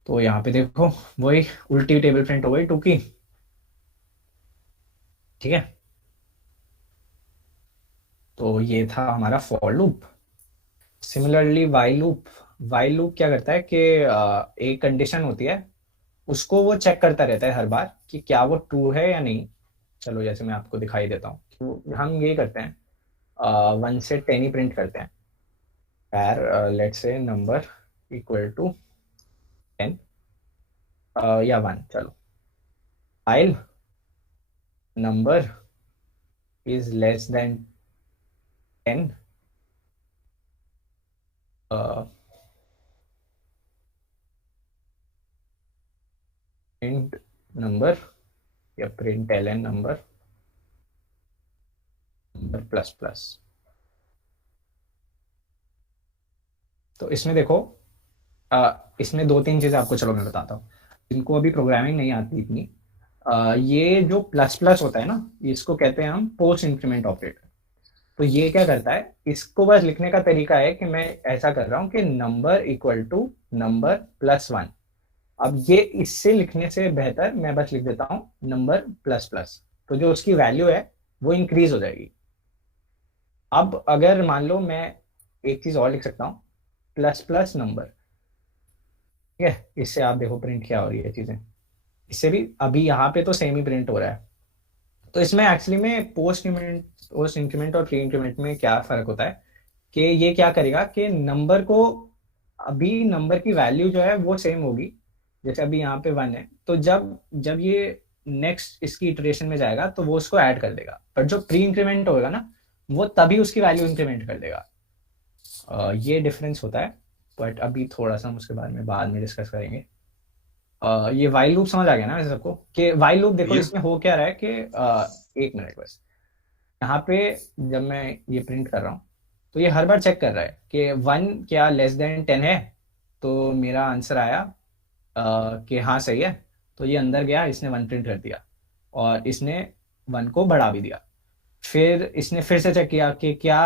तो यहाँ पे देखो वही उल्टी टेबल प्रिंट हो गई 2 की, ठीक है। तो ये था हमारा for loop. Similarly while loop, while loop क्या करता है कि एक कंडीशन होती है, उसको वो चेक करता रहता है हर बार कि क्या वो ट्रू है या नहीं। चलो जैसे मैं आपको दिखाई देता हूँ, तो हम ये करते हैं 1 से 10 ही प्रिंट करते हैं। Let's say number equal to 10 या 1, चलो। while number is less than 10 print number या print ln number plus plus. तो इसमें देखो इसमें 2-3 चीजें आपको चलो मैं बताता हूँ, इनको अभी प्रोग्रामिंग नहीं आती इतनी। ये जो प्लस प्लस होता है ना, इसको कहते हैं हम पोस्ट इंक्रीमेंट ऑपरेटर। तो ये क्या करता है, इसको बस लिखने का तरीका है कि मैं ऐसा कर रहा हूँ कि number equal to number plus 1। अब ये इससे लिखने से बेहतर मैं बस लिख देता हूँ नंबर प्लस प्लस, तो जो उसकी वैल्यू है वो इंक्रीज हो जाएगी। अब अगर मान लो मैं एक चीज और लिख सकता हूँ, प्लस प्लस नंबर, ठीक है। इससे आप देखो प्रिंट क्या हो रही है चीजें, इससे भी अभी यहाँ पे तो सेम ही प्रिंट हो रहा है। तो इसमें एक्चुअली में पोस्ट इंक्रीमेंट और प्री इंक्रीमेंट में क्या फर्क होता है कि ये क्या करेगा कि नंबर को, अभी नंबर की वैल्यू जो है वो सेम होगी, जैसे अभी यहाँ पे 1 है, तो जब जब ये नेक्स्ट इसकी इटरेशन में जाएगा तो वो उसको ऐड कर देगा। पर जो प्री इंक्रीमेंट होगा ना, वो तभी उसकी वैल्यू इंक्रीमेंट कर देगा। ये डिफरेंस होता है, बट अभी थोड़ा सा हम उसके बारे में बाद में डिस्कस करेंगे। ये वाइल लूप समझ आ गया ना वैसे सबको, कि वाइल लूप देखो इसमें हो क्या रहा है कि एक मिनट बस, यहाँ पे जब मैं ये प्रिंट कर रहा हूँ तो ये हर बार चेक कर रहा है कि 1 क्या लेस देन 10 है। तो मेरा आंसर आया कि हाँ सही है, तो ये अंदर गया, इसने 1 प्रिंट कर दिया और इसने 1 को बढ़ा भी दिया। फिर इसने फिर से चेक किया कि क्या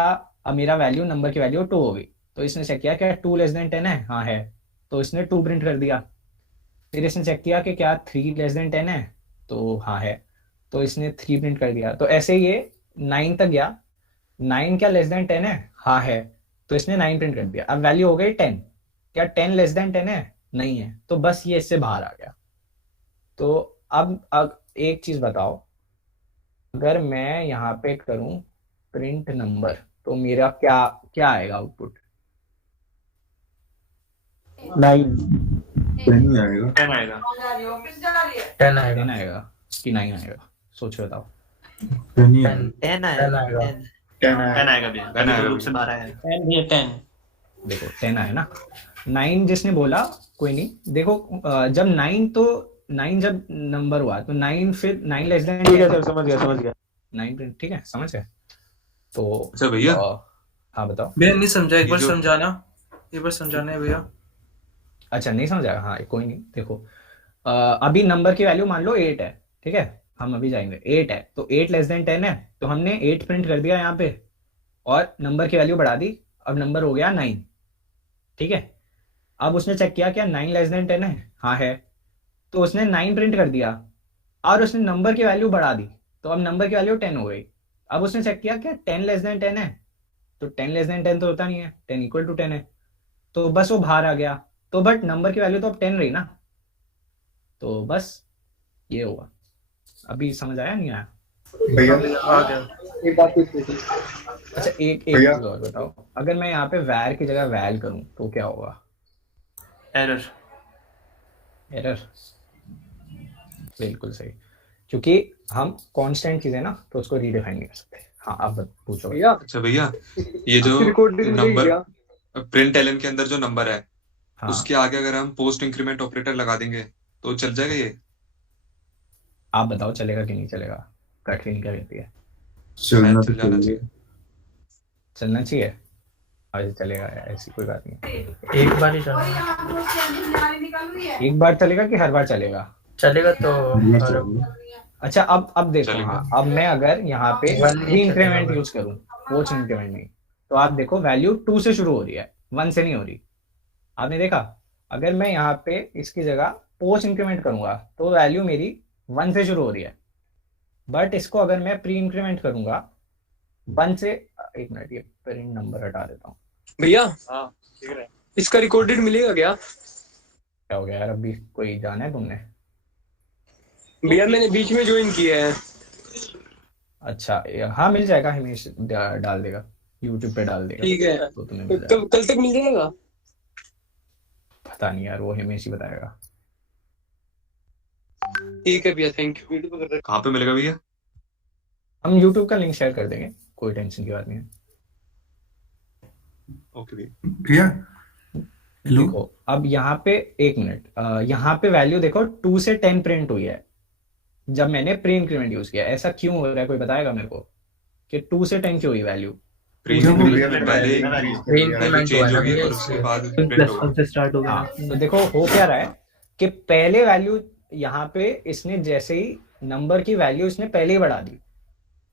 अब मेरा वैल्यू, नंबर की वैल्यू 2 हो गई, तो इसने चेक किया क्या 2 लेस देन 10 है, हाँ है, तो इसने 2 प्रिंट कर दिया। फिर इसने चेक किया कि क्या 3 लेस देन 10 है, तो हाँ है, तो इसने 3 प्रिंट कर दिया। तो ऐसे ये 9 तक गया, 9 क्या लेस देन 10 है, हाँ है, तो इसने 9 प्रिंट कर दिया। अब वैल्यू हो गई 10, क्या 10 लेस देन 10 है, नहीं है, तो बस ये इससे बाहर आ गया। तो अब एक चीज बताओ, अगर मैं यहाँ पे करूं प्रिंट नंबर तो मेरा क्या क्या आएगा आउटपुट? 9 10 ही आएगा। 10 आएगा। 10 आएगा 10 आएगा कि 9 आएगा, सोचो बताओ। 10 ही आएगा। 10 10 आएगा 10 आएगा भैया, 10 आएगा। लूप से बाहर आया है। 10 भैया 10। देखो 10 आया ना, 9 जिसने बोला कोई नहीं। देखो जब 9 तो 9 जब नंबर हुआ तो 9 फिर 9 लेस देन, ठीक है सर, समझ गया 9 प्रिंट, ठीक है, समझ गए। तो अच्छा भैया, हाँ बताओ। भैया नहीं समझा, एक ये बार जो- समझाना, एक बार समझाना है भैया। अच्छा नहीं समझा, हाँ कोई नहीं। देखो अभी नंबर की वैल्यू मान लो 8 है, ठीक है, हम अभी जाएंगे 8 है, तो 8 लेस देन 10 है, तो हमने 8 प्रिंट कर दिया यहाँ पे और नंबर की वैल्यू बढ़ा दी, अब नंबर हो गया 9, ठीक है। अब उसने चेक किया क्या 9 लेस देन 10 है, हाँ है, तो उसने 9 प्रिंट कर दिया और उसने नंबर की वैल्यू बढ़ा दी, तो अब नंबर की वैल्यू 10 हो गई। अब उसने चेक किया क्या 10 लेस देन 10 है, तो 10 लेस देन 10 तो होता नहीं है, 10 इक्वल टू 10 है, तो बस वो बाहर आ गया। तो बट नंबर की वैल्यू तो अब 10 रही ना, तो बस ये होगा। अभी समझ आया नहीं आया? भैया आ गया। एक बात पूछ रही थी। अच्छा एक भैया। चीज और बताओ, अगर मैं यहाँ पे वैर की जगह वैल करूँ तो क्या होगा? एरर। एरर, बिल्कुल सही, क्योंकि हम कांस्टेंट चीज है ना तो उसको रीडिफाइन नहीं कर सकते। हाँ अब पूछो। भैया अच्छा भैया, ये जो नंबर प्रिंट एलन के अंदर जो नंबर है हाँ उसके आगे अगर हम पोस्ट इंक्रीमेंट ऑपरेटर लगा देंगे तो चल जाएगा ये? आप बताओ चलेगा कि नहीं चलेगा? गट फीलिंग क्या कहती है? शायद चलना चल जाना चाहिए। चलना चाहिए। आज चलेगा, ऐसी कोई बात नहीं। एक बार ही चलेगा। एक बार चलेगा कि हर बार चलेगा? चलेगा तो अच्छा अब देखो, चलेगा। हाँ अब मैं अगर यहाँ पे One नहीं इंक्रीमेंट चलेगा। यूज करूँ, पोस्ट इंक्रीमेंट नहीं, तो आप देखो वैल्यू 2 से शुरू हो रही है, 1 से नहीं हो रही। आपने देखा? अगर मैं यहाँ पे इसकी जगह पोस्ट इंक्रीमेंट करूंगा तो वैल्यू मेरी 1 से शुरू हो रही है, बट इसको अगर मैं प्री इंक्रीमेंट करूंगा 1 से, एक मिनट ये प्रिंट नंबर हटा देता हूँ। भैया इसका रिकॉर्डेड मिलेगा क्या? क्या हो गया यार, अभी कोई जाना है तुमने? भैया मैंने बीच में ज्वाइन किया है। अच्छा हाँ मिल जाएगा, हिमेश डाल देगा, यूट्यूब पे डाल देगा। ठीक है, तो तुम्हें मिल जाएगा। कल तक मिल जाएगा? पता नहीं यार, वो हिमेश ही बताएगा। ठीक है भैया, थैंक यू। कहाँ पे मिलेगा भैया? हम यूट्यूब का लिंक शेयर कर देंगे, कोई टेंशन की बात नहीं है। ओके भैया। भैया हेलो देखो अब यहाँ पे एक मिनट, यहाँ पे वैल्यू देखो 2 से 10 प्रिंट हुई है जब मैंने प्री इंक्रीमेंट यूज किया। ऐसा क्यों हो रहा है, कोई बताएगा मेरे को कि 2 से 10 क्यों हुई वैल्यू? प्री जब वो इंक्रीमेंट पहले increment चेंज हुआ ना होगी भैया, और उसके इसलिए। बाद प्रिंट होगा। से स्टार्ट हो हाँ तो देखो हो क्या रहा है कि पहले वैल्यू यहाँ पे इसने जैसे ही नंबर की वैल्यू इसने पहले ही बढ़ा दी,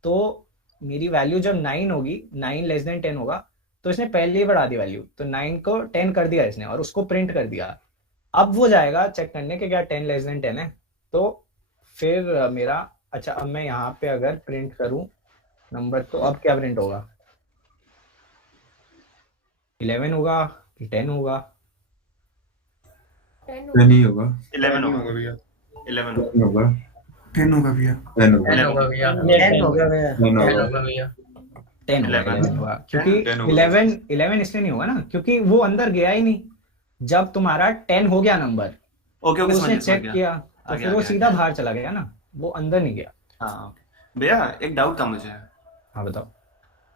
तो मेरी वैल्यू जब 9 होगी, 9 लेस देन 10 होगा, तो इसने पहले ही बढ़ा दी वैल्यू, तो 9 को 10 कर दिया इसने और उसको प्रिंट कर दिया। अब वो जाएगा चेक करने के क्या 10 लेस देन 10 है, तो फिर मेरा, अच्छा अब मैं यहाँ पे अगर प्रिंट करूँ नंबर तो अब क्या प्रिंट होगा? 11 होगा कि 10 होगा? नहीं होगा। 11 होगा भैया, 11 होगा। 10 होगा भैया। 10 होगा भैया। 10 होगा भैया। 10 होगा भैया। 10 होगा, 11 11 होगा, क्योंकि 10 होगा। 11 इसलिए नहीं होगा ना क्योंकि वो अंदर गया ही नहीं। जब तुम्हारा 10 हो गया नंबर, ओके तो ओके उसने समझ चेक गया। किया आ तो गया, फिर वो आ गया, सीधा आ गया। बाहर चला गया ना, वो अंदर नहीं गया। हाँ ओके भैया, एक डाउट था मुझे। हाँ बताओ।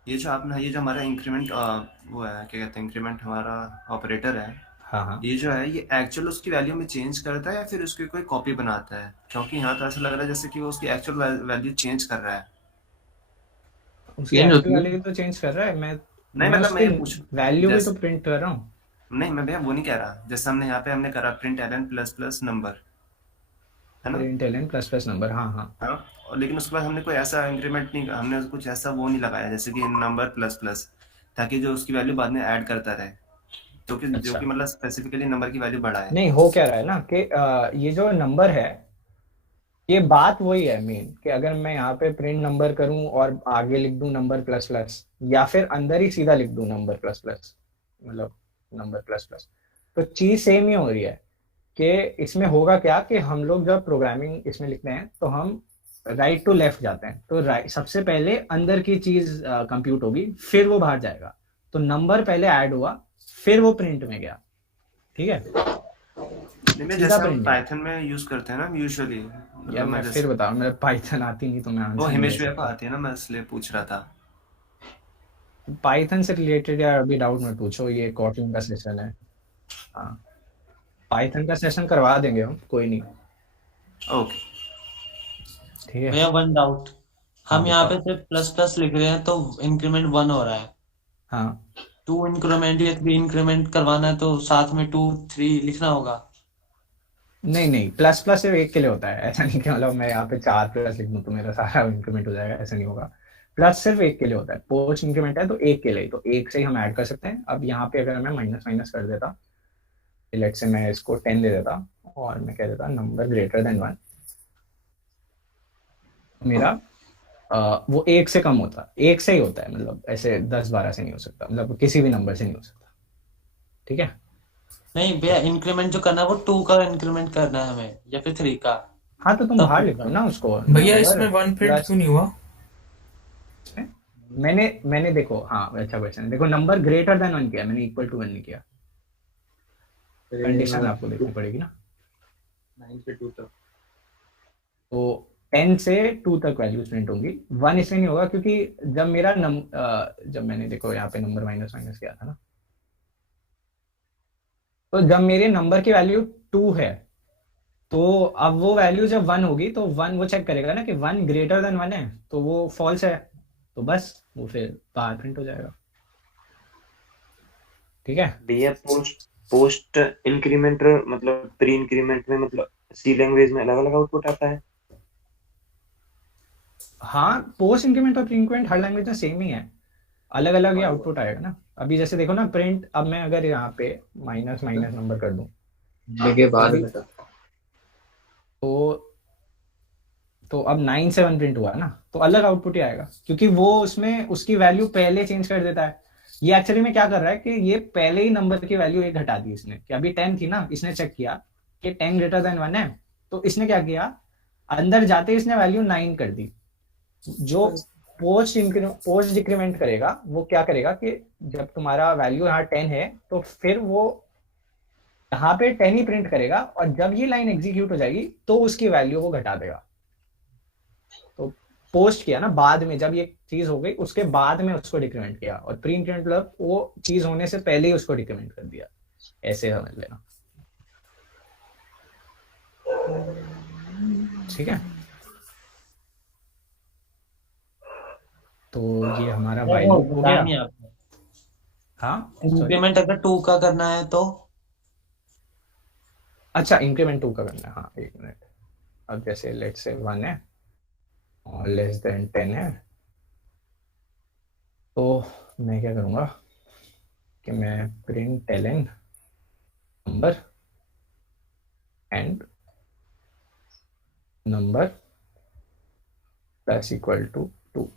ये जो आपने, ये जो हमारा इंक्रीमेंट वो है, क्या कहते हैं, इंक्रीमेंट हमारा ऑपरेटर है, हाँ हाँ ये जो है ये एक्चुअल उसकी वैल्यू में चेंज करता है या फिर उसकी कोई कॉपी बनाता है? क्योंकि यहाँ तो ऐसा लग रहा है जैसे कि वो उसकी एक्चुअल वैल्यू चेंज कर रहा है। उसकी Change होती एक्चुअल है। वैल्यू तो चेंज कर रहा है। मैं नहीं मतलब मैं ये उसकी पूछ, वैल्यू भी तो जैसे- प्रिंट कर रहा हूँ। नहीं मैं भैया वो नहीं कह रहा, जैसे हमने यहाँ पे हमने करा println plus plus number, है ना? Println plus plus number, हाँ हाँ हाँ, और लेकिन उसके बाद हमने कोई ऐसा इंक्रीमेंट नहीं, हमने कुछ ऐसा वो नहीं लगाया जैसे कि नंबर प्लस प्लस, ताकि जो उसकी वैल्यू बाद में ऐड करता रहे, जो कि अच्छा। मतलब स्पेसिफिकली नंबर की वैल्यू बढ़ाए। नहीं हो क्या रहा है ना कि ये जो नंबर है, ये बात वही है मेन कि अगर मैं यहाँ पे प्रिंट नंबर करूं और आगे लिख दूं नंबर प्लस प्लस, या फिर अंदर ही सीधा लिख दूं नंबर प्लस प्लस, मतलब नंबर प्लस प्लस, तो चीज सेम ही हो रही है कि इसमें होगा क्या कि हम लोग जब प्रोग्रामिंग इसमें लिखते हैं तो हम राइट टू लेफ्ट जाते हैं, तो राइट सबसे पहले अंदर की चीज कंप्यूट होगी, फिर वो बाहर जाएगा। तो नंबर पहले ऐड हुआ, फिर वो प्रिंट में गया। ठीक है, नहीं, सीधा जैसे हम print है। पाइथन में यूज करते हैं ना यूजुअली, यार मैं फिर बताऊं, मेरे पाइथन आती नहीं तो मैं वो आंसर हिमेश भैया को आती है ना, मैं इसलिए पूछ रहा था। पाइथन से रिलेटेड यार अभी डाउट मत पूछो, ये कॉटलिन का सेशन है। हाँ पाइथन का सेशन करवा देंगे हम, कोई नहीं। ओके ठीक है, भैया वन डाउट, हम हाँ, यहाँ पे बताओ। सिर्फ प्लस प्लस लिख रहे हैं तो इंक्रीमेंट 1 हो रहा है। हाँ 2 इंक्रीमेंट या 3 इंक्रीमेंट करवाना है तो साथ में 2 3 लिखना होगा। नहीं नहीं, प्लस प्लस सिर्फ एक के लिए होता है, ऐसा नहीं कि मतलब मैं यहाँ पे 4 प्लस लिख दूं तो मेरा सारा इंक्रीमेंट हो जाएगा, ऐसा नहीं होगा। प्लस सिर्फ एक के लिए होता है, पोस्ट इंक्रीमेंट है तो एक के लिए, तो एक से ही हम ऐड कर सकते हैं। अब यहाँ पे अगर मैं माइनस माइनस कर देता, लेट से मैं इसको 10 दे देता और मैं कह देता नंबर ग्रेटर देन 1, मेरा वो 1 से कम होता, 1 से ही होता है, मतलब ऐसे 10-12 से नहीं हो सकता, मतलब किसी भी नंबर से नहीं हो सकता। ठीक है, नहीं भैया, इंक्रीमेंट जो करना है वो 2 का इंक्रीमेंट करना है हमें या फिर 3 का? हाँ तो तुम बाहर लिख दो ना उसको, भैया नंबर इसमें 1 प्रिंट प्लस। क्यों नहीं हुआ? मैंने देखो, हाँ अच्छा क्वेश्चन है, देखो नंबर ग्रेटर देन 1 किया मैंने, इक्वल टू 1 नहीं किया। कंडीशन आपको देखनी पड़ेगी ना। 9 से 2 तक। तो 10 से 2 तक वैल्यूज प्रिंट होंगी। 1 इसलिए नहीं होगा क्योंकि जब मेरा जब मैंने देखो यहाँ पे नंबर माइनस माइनस किया था ना, तो जब मेरे नंबर की वैल्यू 2 है, तो अब वो वैल्यू जब 1 होगी तो 1 वो चेक करेगा ना कि 1 ग्रेटर देन 1 है, तो वो फॉल्स है, तो बस वो फिर बाहर प्रिंट हो जाएगा। ठीक है भैया पोस्ट इंक्रीमेंट मतलब प्री इंक्रीमेंट में मतलब सी लैंग्वेज में अलग अलग आउटपुट आता है। हाँ, पोस्ट इंक्रीमेंट और प्री इंक्रीमेंट हर लैंग्वेज में सेम ही है, अलग अलग ही आउटपुट आएगा ना। अभी जैसे देखो ना प्रिंट, अब मैं अगर यहाँ पे माइनस माइनस नंबर कर दूं के बाद अभी, तो अब 9 से 1 प्रिंट हुआ ना, तो अलग आउटपुट ही आएगा, क्योंकि वो उसमें उसकी वैल्यू पहले चेंज कर देता है। ये एक्चुअली में क्या कर रहा है कि ये पहले ही नंबर की वैल्यू एक घटा दी इसने, कि अभी 10 थी ना, इसने चेक किया कि 10 ग्रेटर देन 1 है, तो इसने क्या किया, अंदर जाते इसने वैल्यू 9 कर दी। जो पोस्ट डिक्रीमेंट करेगा वो क्या करेगा कि जब तुम्हारा वैल्यू यहाँ 10 है तो फिर वो यहाँ पे 10 ही प्रिंट करेगा, और जब ये लाइन एग्जीक्यूट हो जाएगी तो उसकी वैल्यू वो घटा देगा। तो पोस्ट किया ना बाद में, जब ये चीज हो गई उसके बाद में उसको डिक्रीमेंट किया, और प्री इंक्रीमेंट मतलब वो चीज होने से पहले ही उसको डिक्रीमेंट कर दिया, ऐसे समझ लेना। ठीक है, तो ये हमारा वाइल लूप हो गया। हाँ इंक्रीमेंट अगर 2 का करना है तो अच्छा, इंक्रीमेंट 2 का करना है। हाँ एक मिनट, अब जैसे लेट्स से 1 है और लेस देन 10 है, तो मैं क्या करूँगा कि मैं print ln number and number plus equal to 2,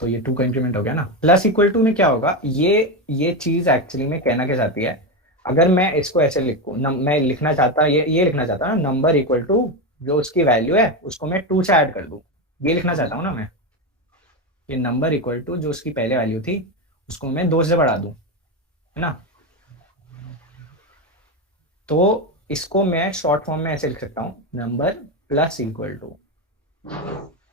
तो ये 2 का इंक्रीमेंट हो गया ना। प्लस इक्वल टू में क्या होगा, ये चीज एक्चुअली में कहना क्या चाहती है, अगर मैं इसको ऐसे लिखूं, मैं लिखना चाहता ये लिखना चाहता हूँ नंबर इक्वल टू जो उसकी वैल्यू है उसको मैं 2 से ऐड कर दूं, ये लिखना चाहता हूँ ना मैं, ये नंबर इक्वल टू जो उसकी पहले वैल्यू थी उसको मैं 2 से बढ़ा दूं, है ना। तो इसको मैं शॉर्ट फॉर्म में ऐसे लिख सकता हूँ, नंबर प्लस इक्वल टू।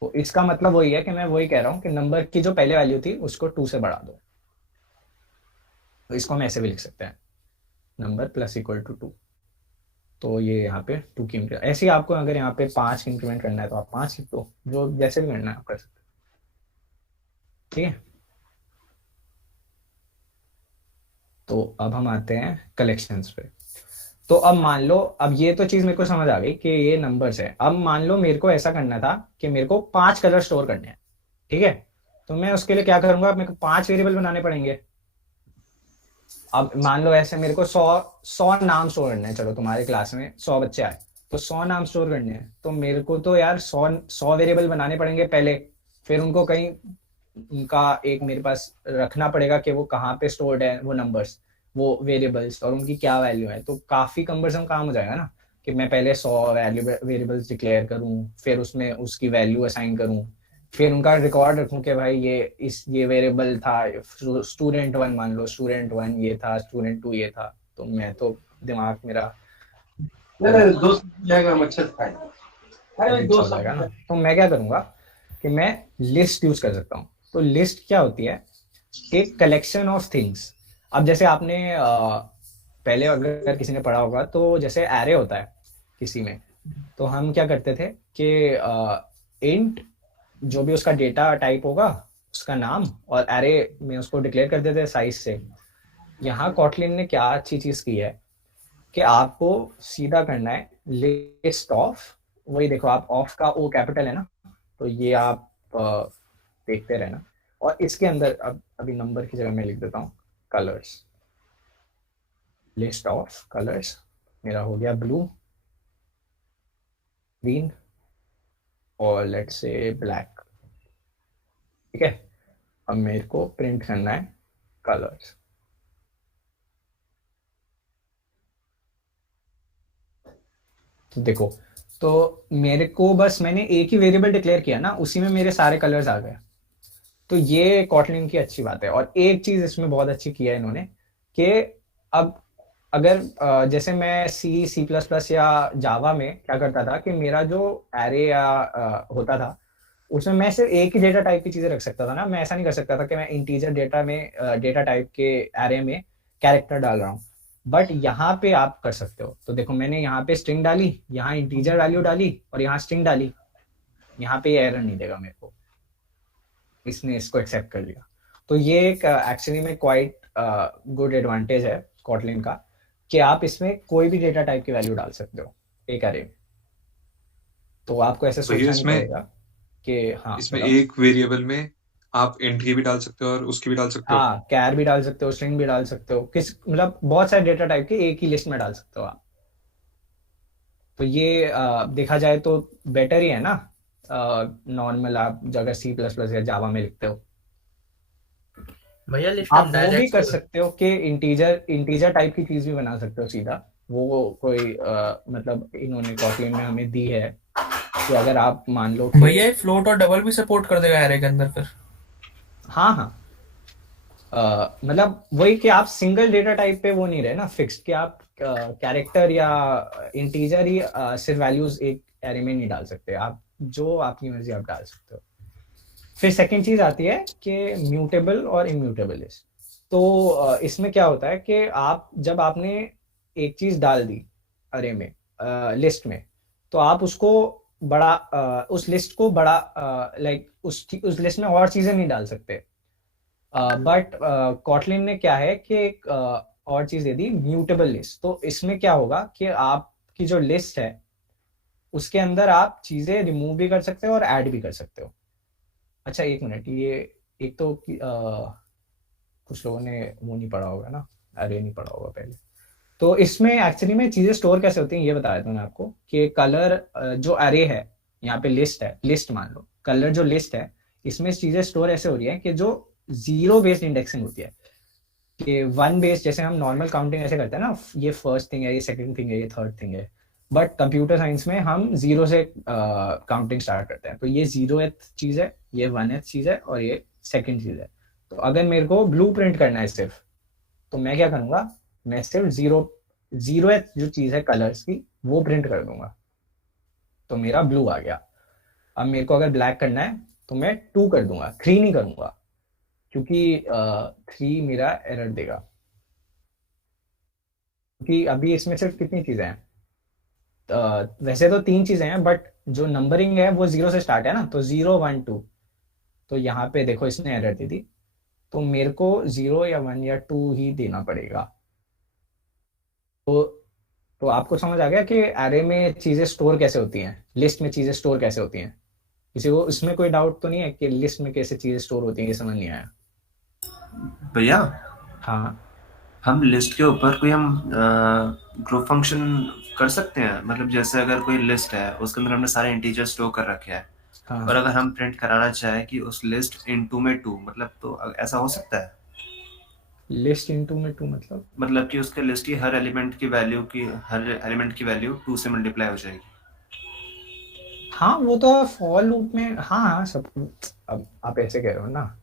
तो इसका मतलब वही है कि मैं वही कह रहा हूँ कि नंबर की जो पहले वैल्यू थी उसको 2 से बढ़ा दो, तो इसको हम ऐसे भी लिख सकते हैं, नंबर प्लस इक्वल टू 2। तो ये यहाँ पे 2 की इंक्रीमेंट, ऐसे ही आपको अगर यहाँ पे 5 की इंक्रीमेंट करना है तो आप 5 लिख दो, जो जैसे भी करना है आप कर सकते हैं। ठीक है, तो अब हम आते हैं कलेक्शंस पे। तो अब मान लो, अब ये तो चीज मेरे को समझ आ गई कि ये नंबर्स है। अब मान लो मेरे को ऐसा करना था कि मेरे को 5 कलर स्टोर करने हैं, ठीक है, तो मैं उसके लिए क्या करूंगा, मेरे को 5 वेरिएबल बनाने पड़ेंगे। अब मान लो ऐसे मेरे को 100 नाम स्टोर करने हैं, चलो तुम्हारे क्लास में 100 बच्चे आए तो 100 नाम स्टोर करने हैं, तो मेरे को तो यार 100 वेरिएबल बनाने पड़ेंगे पहले, फिर उनको कहीं उनका एक मेरे पास रखना पड़ेगा कि वो कहाँ पे स्टोर्ड है वो नंबर्स, वो वेरिएबल्स, और उनकी क्या वैल्यू है। तो काफी कम्बरसम काम हो जाएगा ना, कि मैं पहले 100 वेरिएबल्स डिक्लेयर करूं, फिर उसमें उसकी वैल्यू असाइन करूं, फिर उनका रिकॉर्ड रखूं कि भाई ये वेरिएबल था स्टूडेंट 1, मान लो स्टूडेंट 1 ये था, स्टूडेंट 2 ये था, तो मैं तो दिमाग मेरा दोस्त जाएगा मच्छर खाए। अरे दोस्त हो जाएगा ना। तो मैं क्या करूंगा कि मैं लिस्ट यूज कर सकता हूँ। तो लिस्ट क्या होती है, एक कलेक्शन ऑफ थिंग्स। अब जैसे आपने पहले अगर किसी ने पढ़ा होगा तो जैसे एरे होता है किसी में, तो हम क्या करते थे कि इंट जो भी उसका डेटा टाइप होगा उसका नाम, और एरे में उसको डिक्लेयर कर देते साइज से। यहाँ कॉटलिन ने क्या अच्छी चीज की है कि आपको सीधा करना है लिस्ट ऑफ, वही देखो आप ऑफ का ओ कैपिटल है ना, तो ये आप देखते रहना, और इसके अंदर अब अभी नंबर की जगह मैं लिख देता हूँ कलर्स, लिस्ट ऑफ कलर्स मेरा हो गया ब्लू, ग्रीन और लेट्स से ब्लैक। ठीक है, अब मेरे को प्रिंट करना है कलर्स। तो देखो, तो मेरे को बस मैंने एक ही वेरिएबल डिक्लेयर किया ना, उसी में मेरे सारे कलर्स आ गए। तो ये कॉटलिन की अच्छी बात है। और एक चीज इसमें बहुत अच्छी किया है इन्होंने कि अब अगर जैसे मैं सी प्लस प्लस या जावा में क्या करता था कि मेरा जो एरे या होता था उसमें मैं सिर्फ एक ही डेटा टाइप की चीजें रख सकता था ना। मैं ऐसा नहीं कर सकता था कि मैं इंटीजर डेटा में डेटा टाइप के एरे में कैरेक्टर डाल रहा हूँ। बट यहाँ पे आप कर सकते हो। तो देखो, मैंने यहाँ पे स्ट्रिंग डाली, यहाँ इंटीजर वैल्यू डाली और यहाँ स्ट्रिंग डाली। यहाँ पे एरर नहीं देगा मेरे को, इसने इसको एक्सेप्ट कर लिया। तो ये एक एक्चुअली में क्वाइट गुड एडवांटेज है कॉटलिन का कि आप इसमें कोई भी डेटा टाइप की वैल्यू डाल सकते हो एक एरे में। तो आपको ऐसे सोचना नहीं पड़ेगा कि हाँ, इसमें एक वेरिएबल में आप इंट की भी डाल सकते हो और उसकी भी डाल सकते हो। हाँ, कैर भी डाल सकते हो, स्ट्रिंग भी डाल सकते हो, किस मतलब बहुत सारे डेटा टाइप के एक ही लिस्ट में डाल सकते हो आप। तो ये देखा जाए तो बेटर ही है ना नॉर्मल आप अगर सी प्लस प्लस या जावा में लिखते हो। भैया लिस्ट आप वो भी कर सकते हो कि इंटीजर टाइप की चीज भी बना सकते हो सीधा। वो कोई मतलब इन्होंने कॉटलिन में हमें दी है कि अगर आप मान लो भैया फ्लोट और डबल भी सपोर्ट कर देगा एरे के अंदर फिर। हाँ हाँ, मतलब वही कि आप सिंगल डेटा टाइप पे वो नहीं रहे ना फिक्स्ड कि आप कैरेक्टर या इंटीजर ही सिर्फ वैल्यूज एक एरे में नहीं डाल सकते। आप जो आपकी मर्जी आप डाल सकते हो। फिर सेकंड चीज आती है कि म्यूटेबल और इम्यूटेबल लिस्ट। तो इसमें क्या होता है कि आप जब आपने एक चीज डाल दी अरे में लिस्ट में, तो आप उसको बड़ा उस लिस्ट को बड़ा लाइक उस लिस्ट में और चीजें नहीं डाल सकते। बट कॉटलिन ने क्या है कि एक और चीज दे दी, म्यूटेबल लिस्ट। तो इसमें क्या होगा कि आपकी जो लिस्ट है उसके अंदर आप चीजें रिमूव भी कर सकते हो और ऐड भी कर सकते हो। अच्छा एक मिनट, ये एक तो कुछ लोगों ने वो नहीं पढ़ा होगा ना, अरे नहीं पढ़ा होगा पहले। तो इसमें एक्चुअली में चीजें स्टोर कैसे होती हैं ये बता देता हूँ मैं आपको कि कलर जो अरे है, यहाँ पे लिस्ट है, लिस्ट मान लो कलर जो लिस्ट है, इसमें चीजें स्टोर ऐसे हो रही है कि जो जीरो बेस्ड इंडेक्सिंग होती है कि वन बेस्ड, जैसे हम नॉर्मल काउंटिंग ऐसे करते हैं ना, ये फर्स्ट थिंग है, ये सेकंड थिंग है, ये थर्ड थिंग है। बट कंप्यूटर साइंस में हम जीरो से काउंटिंग स्टार्ट करते हैं। तो ये जीरोथ चीज है, ये वनथ चीज है और ये सेकंड चीज है। तो अगर मेरे को ब्लू प्रिंट करना है सिर्फ, तो मैं क्या करूंगा, मैं सिर्फ जीरोथ जो चीज है कलर्स की वो प्रिंट कर दूंगा, तो मेरा ब्लू आ गया। अब मेरे को अगर ब्लैक करना है तो मैं 2 कर दूंगा, 3 नहीं करूंगा, क्योंकि 3 मेरा एरर देगा। क्योंकि अभी इसमें सिर्फ कितनी चीजें हैं, वैसे तो 3 चीजें हैं, बट जो नंबरिंग है वो 0 से स्टार्ट है ना, तो 0 1 2। तो यहाँ पे देखो इसने एरर दे दी, तो मेरे को 0 या 1 या 2 ही देना पड़ेगा। तो आपको समझ आ गया कि एरे में चीजें स्टोर कैसे होती हैं, लिस्ट में चीजें स्टोर कैसे होती हैं। किसी को इसमें कोई डाउट तो नहीं है कि लिस्ट में कैसे चीजें स्टोर होती हैं, ये समझ नहीं आया? भैया हाँ, हम लिस्ट के ऊपर कोई हम ग्रुप फंक्शन कर सकते हैं। मतलब जैसे अगर कोई लिस्ट है उसके अंदर हमने सारे इंटीजर स्टोर कर रखे हैं, हाँ, और अगर हम प्रिंट कराना चाहें कि उस लिस्ट इनटू में 2, मतलब तो ऐसा हो सकता है? लिस्ट इनटू में 2 मतलब कि उसके लिस्ट की हर एलिमेंट की वैल्यू 2 से मल्टीप्लाई हो जाएगी। हाँ, वो तो फॉर लूप में, हाँ हाँ सब। अब आप ऐसे कह रहे हो ना,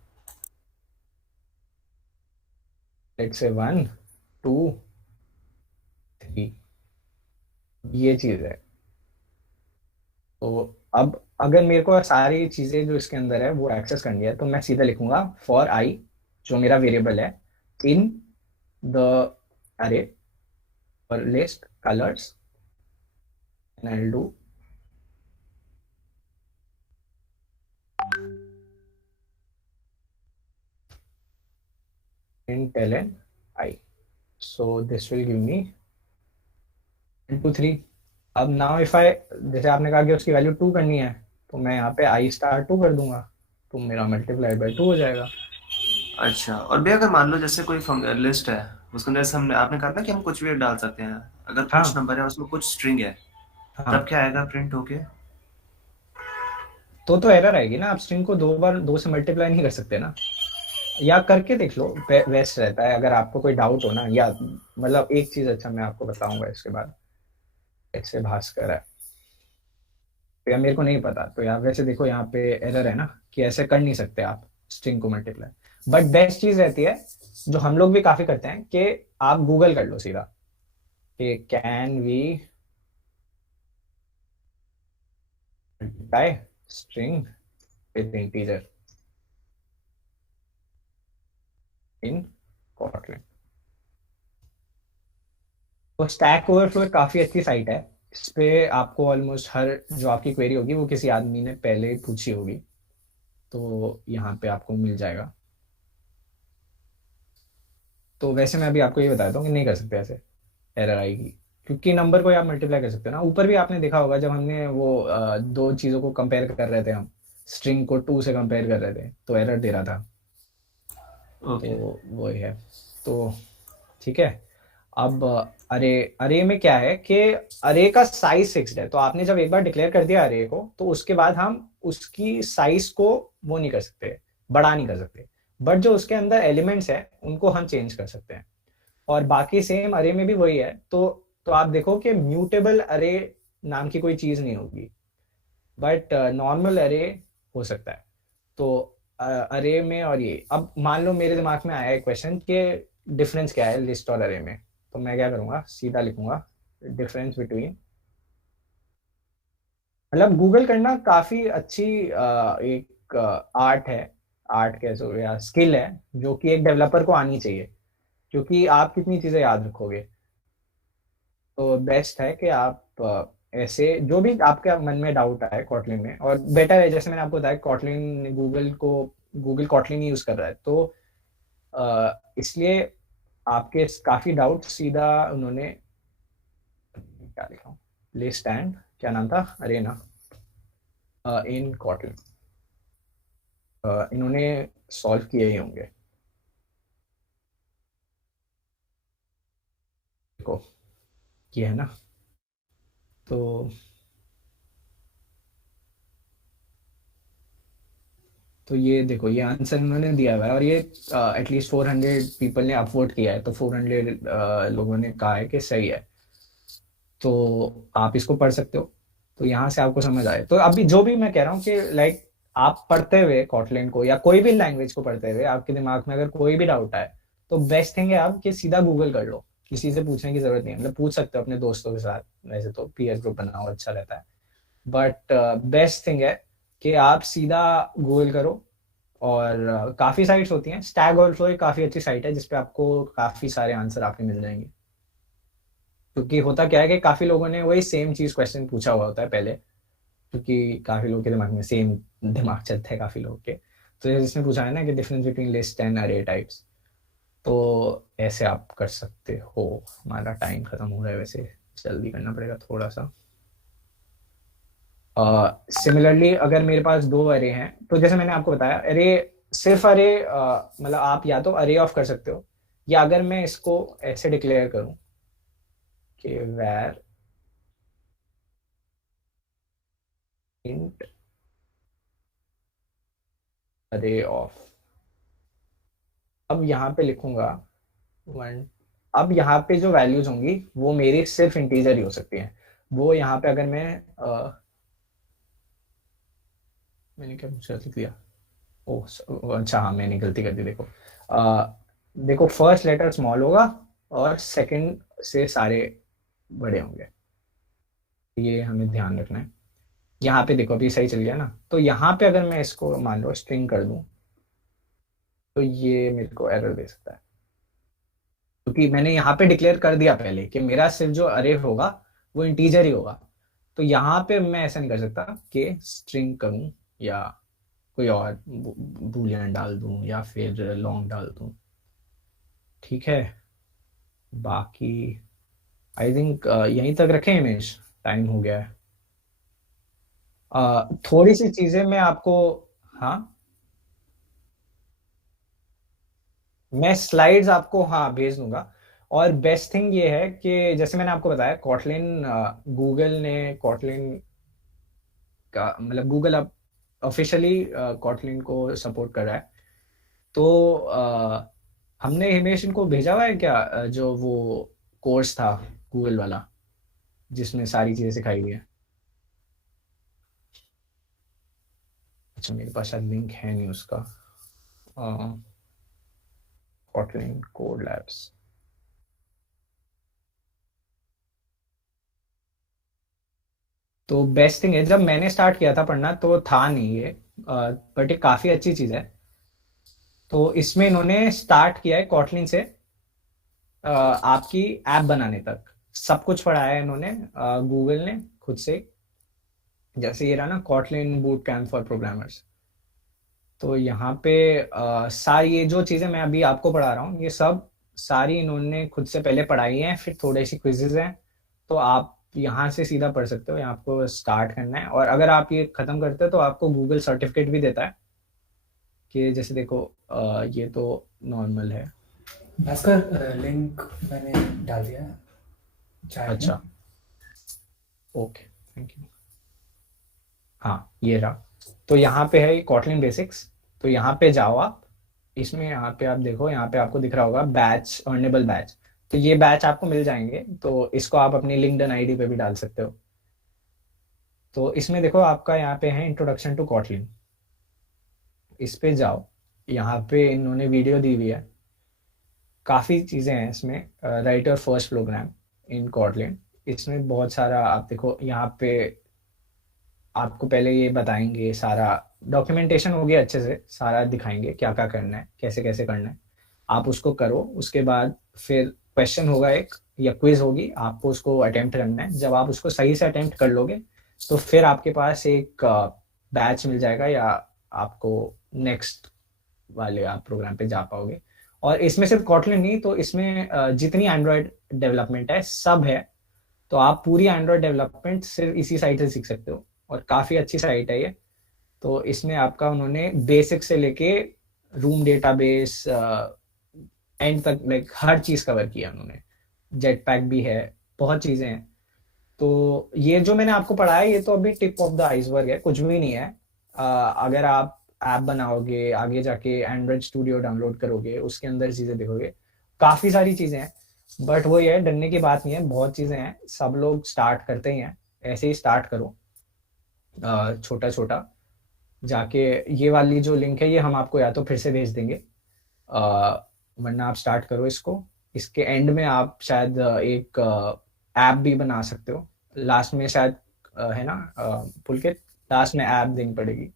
लेट्स से 1 2 3, ये चीज है। तो अब अगर मेरे को सारी चीजें जो इसके अंदर है वो एक्सेस करनी है, तो मैं सीधा लिखूंगा फॉर आई, जो मेरा वेरिएबल है, इन द अरे और list colours, and I will do int ln I. So this will give me 1 2 3. अब नाउ इफ आई, जैसे आपने कहा कि उसकी वैल्यू 2 करनी है, तो मैं यहाँ पे i स्टार 2 कर दूंगा, तो मेरा मल्टीप्लाई बाय 2 हो जाएगा। अच्छा, और भी अगर मान लो जैसे कोई लिस्ट है उसके अंदर हमने आपने कहा था कि हम कुछ भी डाल सकते हैं, अगर हाँ, कुछ नंबर है उसमें कुछ स्ट्रिंग है, हाँ, तब क्या आएगा प्रिंट होके? तो एरर आएगी ना। आप स्ट्रिंग को 2 बार 2 से मल्टीप्लाई नहीं कर सकते ना, या करके देख लो, बेस्ट रहता है अगर आपको कोई डाउट हो ना। या मतलब एक चीज, अच्छा मैं आपको बताऊंगा इसके बाद ऐसे भास्कर है, तो यार मेरे को नहीं पता, तो यार वैसे देखो यहाँ पे एरर है ना कि ऐसे कर नहीं सकते आप स्ट्रिंग को मल्टीप्लाई। बट बेस्ट चीज रहती है जो हम लोग भी काफी करते हैं कि आप गूगल कर लो सीधा कि can we multiply string with integer in Kotlin। तो स्टैक ओवरफ्लो एक काफी अच्छी साइट है, इस पे आपको ऑलमोस्ट हर जो आपकी क्वेरी होगी वो किसी आदमी ने पहले पूछी होगी, तो यहाँ पे आपको मिल जाएगा। तो वैसे मैं अभी आपको ये बताता हूँ कि नहीं कर सकते ऐसे, एरर आएगी, क्योंकि नंबर को आप मल्टीप्लाई कर सकते हो ना। ऊपर भी आपने देखा होगा जब हमने वो दो चीज़ों को कंपेयर कर रहे थे, हम स्ट्रिंग को 2 से कंपेयर कर रहे थे तो एरर दे रहा था। ओके तो वो है, तो ठीक है। अब अरे अरे में क्या है कि अरे का साइज फिक्स्ड है, तो आपने जब एक बार डिक्लेयर कर दिया अरे को तो उसके बाद हम उसकी साइज को वो नहीं कर सकते, बड़ा नहीं कर सकते, बट जो उसके अंदर एलिमेंट्स है उनको हम चेंज कर सकते हैं। और बाकी सेम अरे में भी वही है, तो आप देखो कि म्यूटेबल अरे नाम की कोई चीज नहीं होगी, बट नॉर्मल अरे हो सकता है। तो अरे में, और ये अब मान लो मेरे दिमाग में आया एक क्वेश्चन कि डिफरेंस क्या है लिस्ट और अरे में, तो मैं क्या करूंगा, सीधा लिखूंगा डिफरेंस बिटवीन, मतलब गूगल करना काफी अच्छी एक आर्ट है, आर्ट कैसे या स्किल है जो कि एक डेवलपर को आनी चाहिए, क्योंकि आप कितनी चीजें याद रखोगे। तो बेस्ट है कि आप ऐसे जो भी आपके मन में डाउट आए कॉटलिन में, और बेटर है जैसे मैंने आपको बताया कॉटलिन गूगल कॉटलिन यूज कर रहा है, तो इसलिए आपके काफी डाउट सीधा उन्होंने क्या लिखा, लिस्ट एंड क्या नाम था, अरेना इन कॉटलिन, इन्होंने सॉल्व किए ही होंगे। देखो ये है ना, तो ये देखो ये आंसर उन्होंने दिया हुआ है, और ये एटलीस्ट 400 पीपल ने अपवोट किया है, तो 400 लोगों ने कहा है कि सही है, तो आप इसको पढ़ सकते हो। तो यहाँ से आपको समझ आए, तो अभी जो भी मैं कह रहा हूँ कि लाइक आप पढ़ते हुए कॉटलिन को या कोई भी लैंग्वेज को पढ़ते हुए आपके दिमाग में अगर कोई भी डाउट आए तो बेस्ट थिंग है आप कि सीधा गूगल कर लो, किसी से पूछने की जरूरत नहीं है, मतलब पूछ सकते हो अपने दोस्तों के साथ, वैसे तो पीयर ग्रुप बनाओ अच्छा रहता है, बट बेस्ट थिंग है कि आप सीधा गूगल करो। और काफी साइट्स होती हैं, स्टैक ओवरफ्लो एक काफी अच्छी साइट है जिसपे आपको काफी सारे आंसर आपके मिल जाएंगे, क्योंकि होता क्या है कि काफी लोगों ने वही सेम चीज क्वेश्चन पूछा हुआ होता है पहले, क्योंकि काफी लोगों के दिमाग में सेम दिमाग चलता है काफी लोगों के, तो जिसने पूछा है ना कि डिफरेंस बिटवीन लिस्ट एंड अरे टाइप्स, तो ऐसे आप कर सकते हो। हमारा टाइम खत्म हो रहा है, वैसे जल्दी करना पड़ेगा थोड़ा सा। सिमिलरली अगर मेरे पास दो अरे हैं, तो जैसे मैंने आपको बताया अरे, सिर्फ अरे मतलब आप या तो अरे ऑफ कर सकते हो, या अगर मैं इसको ऐसे डिक्लेयर करूं कि वैर इंट अरे ऑफ, अब यहाँ पे लिखूंगा 1, अब यहाँ पे जो वैल्यूज होंगी वो मेरी सिर्फ इंटीजर ही हो सकती हैं। वो यहाँ पे अगर मैंने क्या कुछ लिख दिया, अच्छा हाँ मैंने गलती कर दी, देखो देखो फर्स्ट लेटर स्मॉल होगा और सेकंड से सारे बड़े होंगे, ये हमें ध्यान रखना है। यहाँ पे देखो अभी सही चल गया ना, तो यहाँ पे अगर मैं इसको मान लो स्ट्रिंग कर दूं तो ये मेरे को एरर दे सकता है, क्योंकि मैंने यहाँ पे डिक्लेयर कर दिया पहले कि मेरा सिर्फ जो अरे होगा वो इंटीजर ही होगा। तो यहाँ पे मैं ऐसा नहीं कर सकता कि स्ट्रिंग करूं या कोई और बूलियन डाल दूं या फिर लॉन्ग डाल दूं, ठीक है। बाकी आई थिंक यहीं तक रखें इमेज, टाइम हो गया है। थोड़ी सी चीजें मैं आपको, हाँ मैं स्लाइड्स आपको हाँ भेज दूंगा। और बेस्ट थिंग ये है कि जैसे मैंने आपको बताया कॉटलिन, गूगल ने कॉटलिन का मतलब गूगल अब ऑफिशियली कॉटलिन को सपोर्ट कर रहा है, तो हमने हिमेश इनको भेजा हुआ है क्या, जो वो कोर्स था गूगल वाला, जिसमें सारी चीजें सिखाई गई है। अच्छा मेरे पास शायद लिंक है नहीं उसका। Kotlin code labs. तो बेस्ट थिंग है, जब मैंने स्टार्ट किया था पढ़ना तो था नहीं ये, बट ये काफी अच्छी चीज है। तो इसमें इन्होंने स्टार्ट किया है Kotlin से आपकी ऐप बनाने तक सब कुछ पढ़ाया है इन्होंने, गूगल ने खुद से। जैसे ये रहा ना Kotlin boot camp for programmers, तो यहाँ पे सारी ये जो चीजें मैं अभी आपको पढ़ा रहा हूँ ये सब सारी इन्होंने खुद से पहले पढ़ाई है, फिर थोड़ी सी क्विजेज हैं, तो आप यहाँ से सीधा पढ़ सकते हो। यहाँ आपको स्टार्ट करना है, और अगर आप ये खत्म करते हो तो आपको गूगल सर्टिफिकेट भी देता है कि जैसे देखो ये तो नॉर्मल है। भास्कर लिंक मैंने डाल दिया चैट में। अच्छा ओके थैंक यू। हाँ ये रहा, तो यहाँ पे है Kotlin बेसिक्स। तो यहाँ पे जाओ आप, इसमें यहाँ पे आप देखो, यहाँ पे आपको दिख रहा होगा बैच, अर्नेबल बैच। तो ये बैच आपको मिल जाएंगे, तो इसको आप अपनी लिंक्डइन आईडी पे भी डाल सकते हो। तो इसमें देखो आपका यहाँ पे है इंट्रोडक्शन टू Kotlin, इस पे जाओ। यहाँ पे इन्होंने वीडियो दी हुई है, काफ़ी चीज़ें हैं इसमें। Write your first program in Kotlin, इसमें बहुत सारा आप देखो। यहाँ पे आपको पहले ये बताएंगे, सारा डॉक्यूमेंटेशन हो गया अच्छे से, सारा दिखाएंगे क्या क्या करना है, कैसे कैसे करना है। आप उसको करो, उसके बाद फिर क्वेश्चन होगा एक या क्विज होगी, आपको उसको अटेम्प्ट करना है। जब आप उसको सही से अटेम्प्ट कर लोगे तो फिर आपके पास एक बैच मिल जाएगा, या आपको नेक्स्ट वाले आप प्रोग्राम पे जा पाओगे। और इसमें सिर्फ Kotlin नहीं, तो इसमें जितनी एंड्रॉयड डेवलपमेंट है सब है। तो आप पूरी एंड्रॉयड डेवलपमेंट सिर्फ इसी साइट से सीख सकते हो, और काफ़ी अच्छी साइट है ये। तो इसमें आपका उन्होंने बेसिक से लेके रूम डेटाबेस एंड तक लाइक हर चीज़ कवर किया उन्होंने। जेट पैक भी है, बहुत चीज़ें हैं। तो ये जो मैंने आपको पढ़ाया ये तो अभी टिप ऑफ द आइसबर्ग है, कुछ भी नहीं है। अगर आप ऐप बनाओगे, आगे जाके एंड्रॉयड स्टूडियो डाउनलोड करोगे, उसके अंदर चीज़ें देखोगे, काफ़ी सारी चीज़ें हैं। बट वो ये डरने की बात नहीं है, बहुत चीज़ें हैं, सब लोग स्टार्ट करते ही हैं। ऐसे ही स्टार्ट करो छोटा छोटा जाके। ये वाली जो लिंक है ये हम आपको या तो फिर से भेज देंगे, वरना आप स्टार्ट करो इसको। इसके एंड में आप शायद एक ऐप भी बना सकते हो, लास्ट में शायद है ना पुलकित, लास्ट में ऐप देनी पड़ेगी।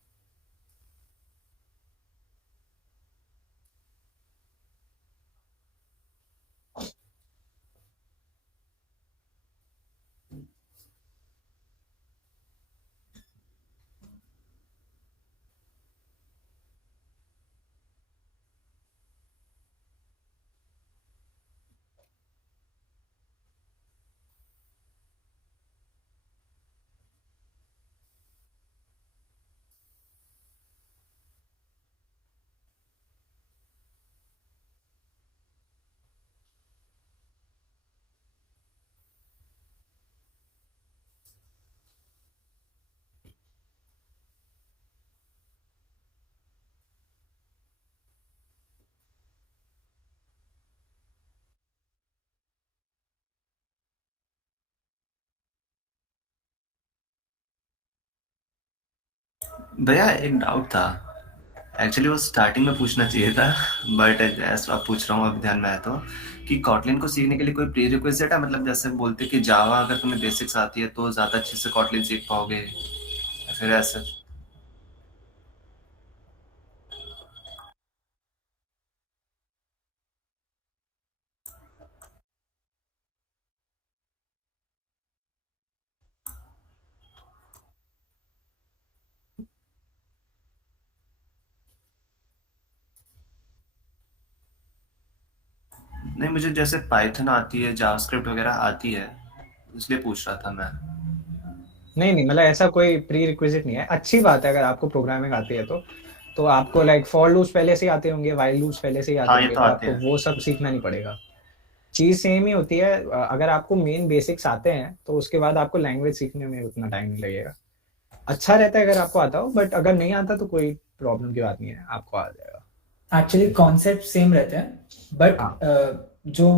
भैया एक डाउट था, एक्चुअली वो स्टार्टिंग में पूछना चाहिए था, बट जैसे आप पूछ रहा हूँ अब ध्यान में आया तो, कि Kotlin को सीखने के लिए कोई प्री रिक्विजिट है? मतलब जैसे बोलते कि जावा अगर तुम्हें बेसिक्स आती है तो ज़्यादा अच्छे से Kotlin सीख पाओगे, या फिर ऐसे? नहीं, मुझे जैसे पाइथन आती है, जावास्क्रिप्ट वगैरह आती है, इसलिए पूछ रहा था मैं। नहीं मतलब ऐसा कोई प्री रिक्विजिट नहीं है। अच्छी बात है अगर आपको प्रोग्रामिंग आती है तो आपको लाइक फॉर लूप्स पहले से ही आते होंगे, वाइल लूप्स पहले से ही आते हाँ, ये होंगे, तो तो आते आपको हैं। वो सब सीखना नहीं पड़ेगा। चीज़ सेम ही होती है। अगर आपको मेन बेसिक्स आते हैं तो उसके बाद आपको लैंग्वेज सीखने में उतना टाइम नहीं लगेगा। अच्छा रहता है अगर आपको आता हो, बट अगर नहीं आता तो कोई प्रॉब्लम की बात नहीं है, आपको आ जाएगा। एक्चुअली कॉन्सेप्ट सेम रहते हैं, बट जो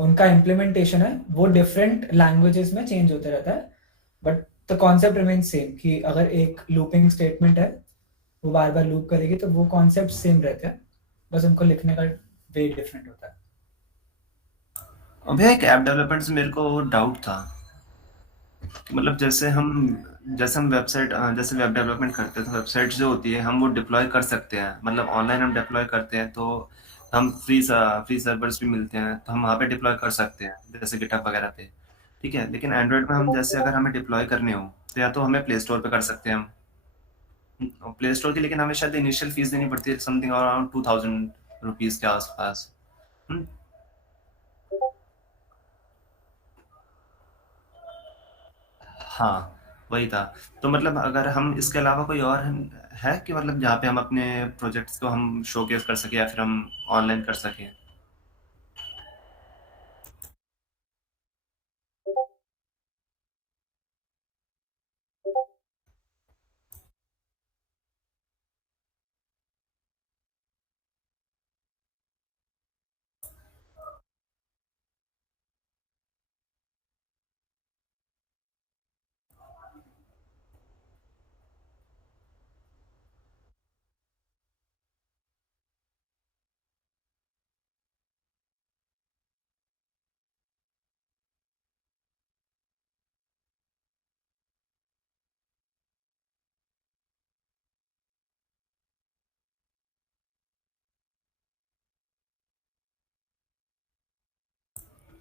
उनका इम्प्लीमेंटेशन है वो डिफरेंट लैंग्वेजेस में चेंज होते रहता है, but the concept remain same कि अगर एक लूपिंग स्टेटमेंट है वो बार बार लूप करेगी तो वो कॉन्सेप्ट सेम रहते हैं, बस उनको लिखने का वे डिफरेंट होता है। भैया एक ऐप डेवलपमेंट से मेरे को डाउट था, मतलब जैसे हम वेबसाइट जैसे वेब डेवलपमेंट करते हैं तो वेबसाइट जो होती है हम वो डिप्लॉय कर सकते हैं, मतलब ऑनलाइन हम डिप्लॉय करते हैं तो हम फ्री सर्वर्स भी मिलते हैं तो हम वहाँ पे डिप्लॉय कर सकते हैं जैसे गिटहब वगैरह पे, ठीक है। लेकिन एंड्रॉइड में हम जैसे अगर हमें डिप्लॉय करने हो तो या तो हमें प्ले स्टोर पे कर सकते हैं हम प्ले स्टोर की, लेकिन हमें शायद इनिशियल फीस देनी पड़ती है समथिंग अराउंड 2000 रुपीज के आसपास। हम्म, हाँ वही था। तो मतलब अगर हम इसके अलावा कोई और है कि मतलब जहाँ पे हम अपने प्रोजेक्ट्स को हम शोकेस कर सके या फिर हम ऑनलाइन कर सकें।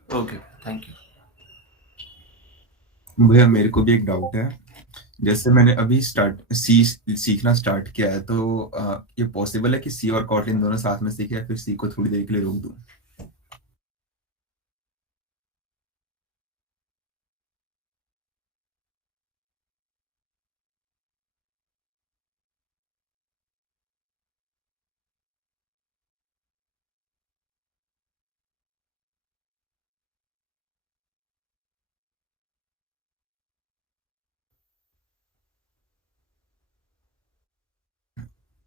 Okay, thank you. भैया मेरे को भी एक डाउट है। जैसे मैंने अभी स्टार्ट सी सीखना स्टार्ट किया है, तो ये पॉसिबल है कि सी और कॉटलिन दोनों साथ में सीखे या फिर सी को थोड़ी देर के लिए रोक दूं?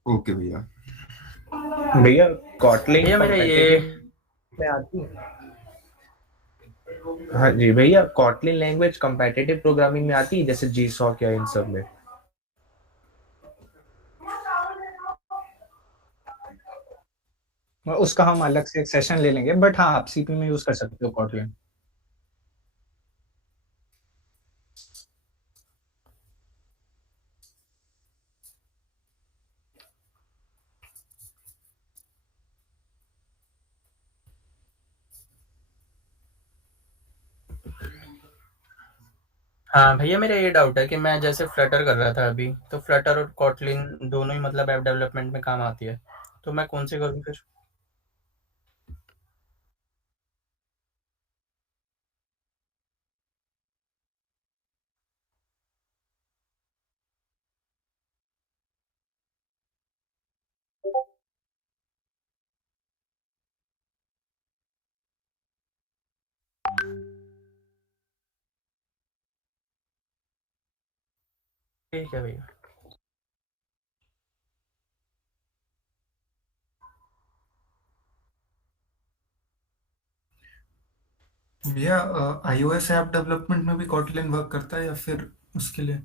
ओके भैया। भैया कॉटलिन भैया मेरा ये कॉम्पिटिटिव में आती है? हाँ जी भैया, कॉटलिन लैंग्वेज कॉम्पिटिटिव प्रोग्रामिंग में आती है जैसे जी सॉक या इन सब में? उसका हम अलग से एक सेशन ले लेंगे, बट हाँ आप सीपी में यूज कर सकते हो कॉटलिन। हाँ भैया मेरा ये डाउट है कि मैं जैसे फ्लटर कर रहा था अभी, तो फ्लटर और कॉटलिन दोनों ही मतलब ऐप डेवलपमेंट में काम आती है, तो मैं कौन से करूँ फिर? ठीक है भैया। भैया iOS ऐप डेवलपमेंट में भी कॉटलिन वर्क करता है या फिर उसके लिए?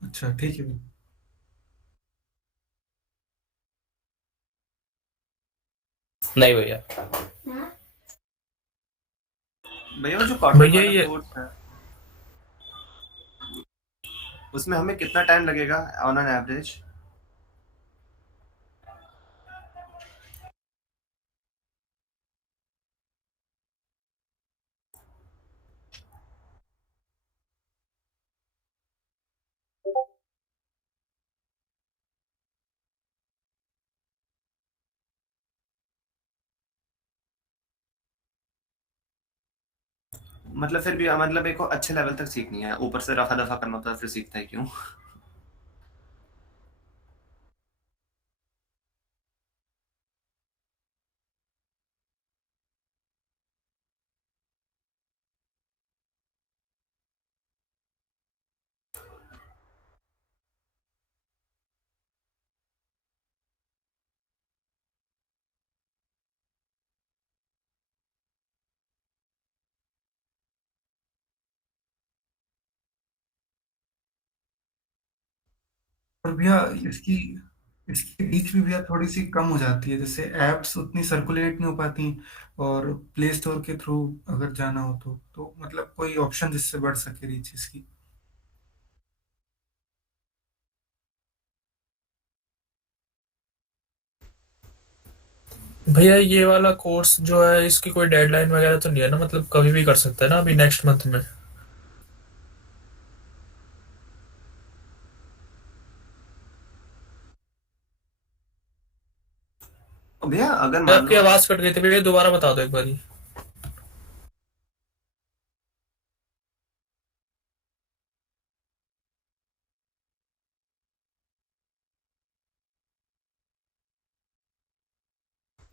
अच्छा ठीक है भैया। नहीं भैया। भैया वो जो कॉटलिन भैया वाला ये कोर्स है उसमें हमें कितना टाइम लगेगा ऑन एन एवरेज? मतलब फिर भी मतलब एक को अच्छे लेवल तक सीखनी है, ऊपर से रफा दफा करना होता है फिर सीखता है क्यों? और भैया इसकी इसकी रीच भी भैया थोड़ी सी कम हो जाती है, जैसे एप्स उतनी सर्कुलेट नहीं हो पाती, और प्ले स्टोर के थ्रू अगर जाना हो तो मतलब कोई ऑप्शन जिससे बढ़ सके रीच इसकी। भैया ये वाला कोर्स जो है इसकी कोई डेडलाइन वगैरह तो नहीं है ना, मतलब कभी भी कर सकते हैं ना अभी नेक्स्ट मंथ में? भैया अगर मान आपकी लो आवाज कट गई थी भैया, दोबारा बता दो एक बारी।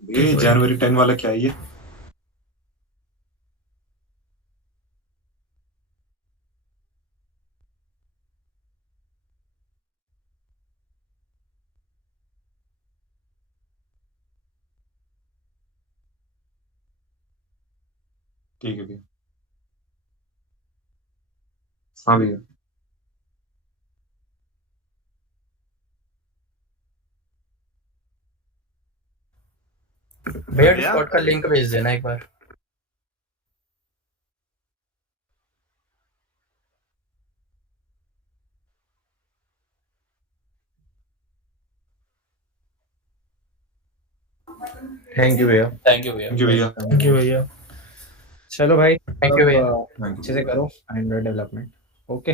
ये जनवरी 10 वाला क्या है ये? ठीक है भैया। हाँ भैया। भैया डिस्कॉर्ड का लिंक भेज देना एक बार। थैंक यू भैया। थैंक यू भैया। थैंक यू भैया। थैंक यू भैया। चलो भाई, थैंक यू भैया। अच्छे से करो एंड्रॉइड डेवलपमेंट। ओके।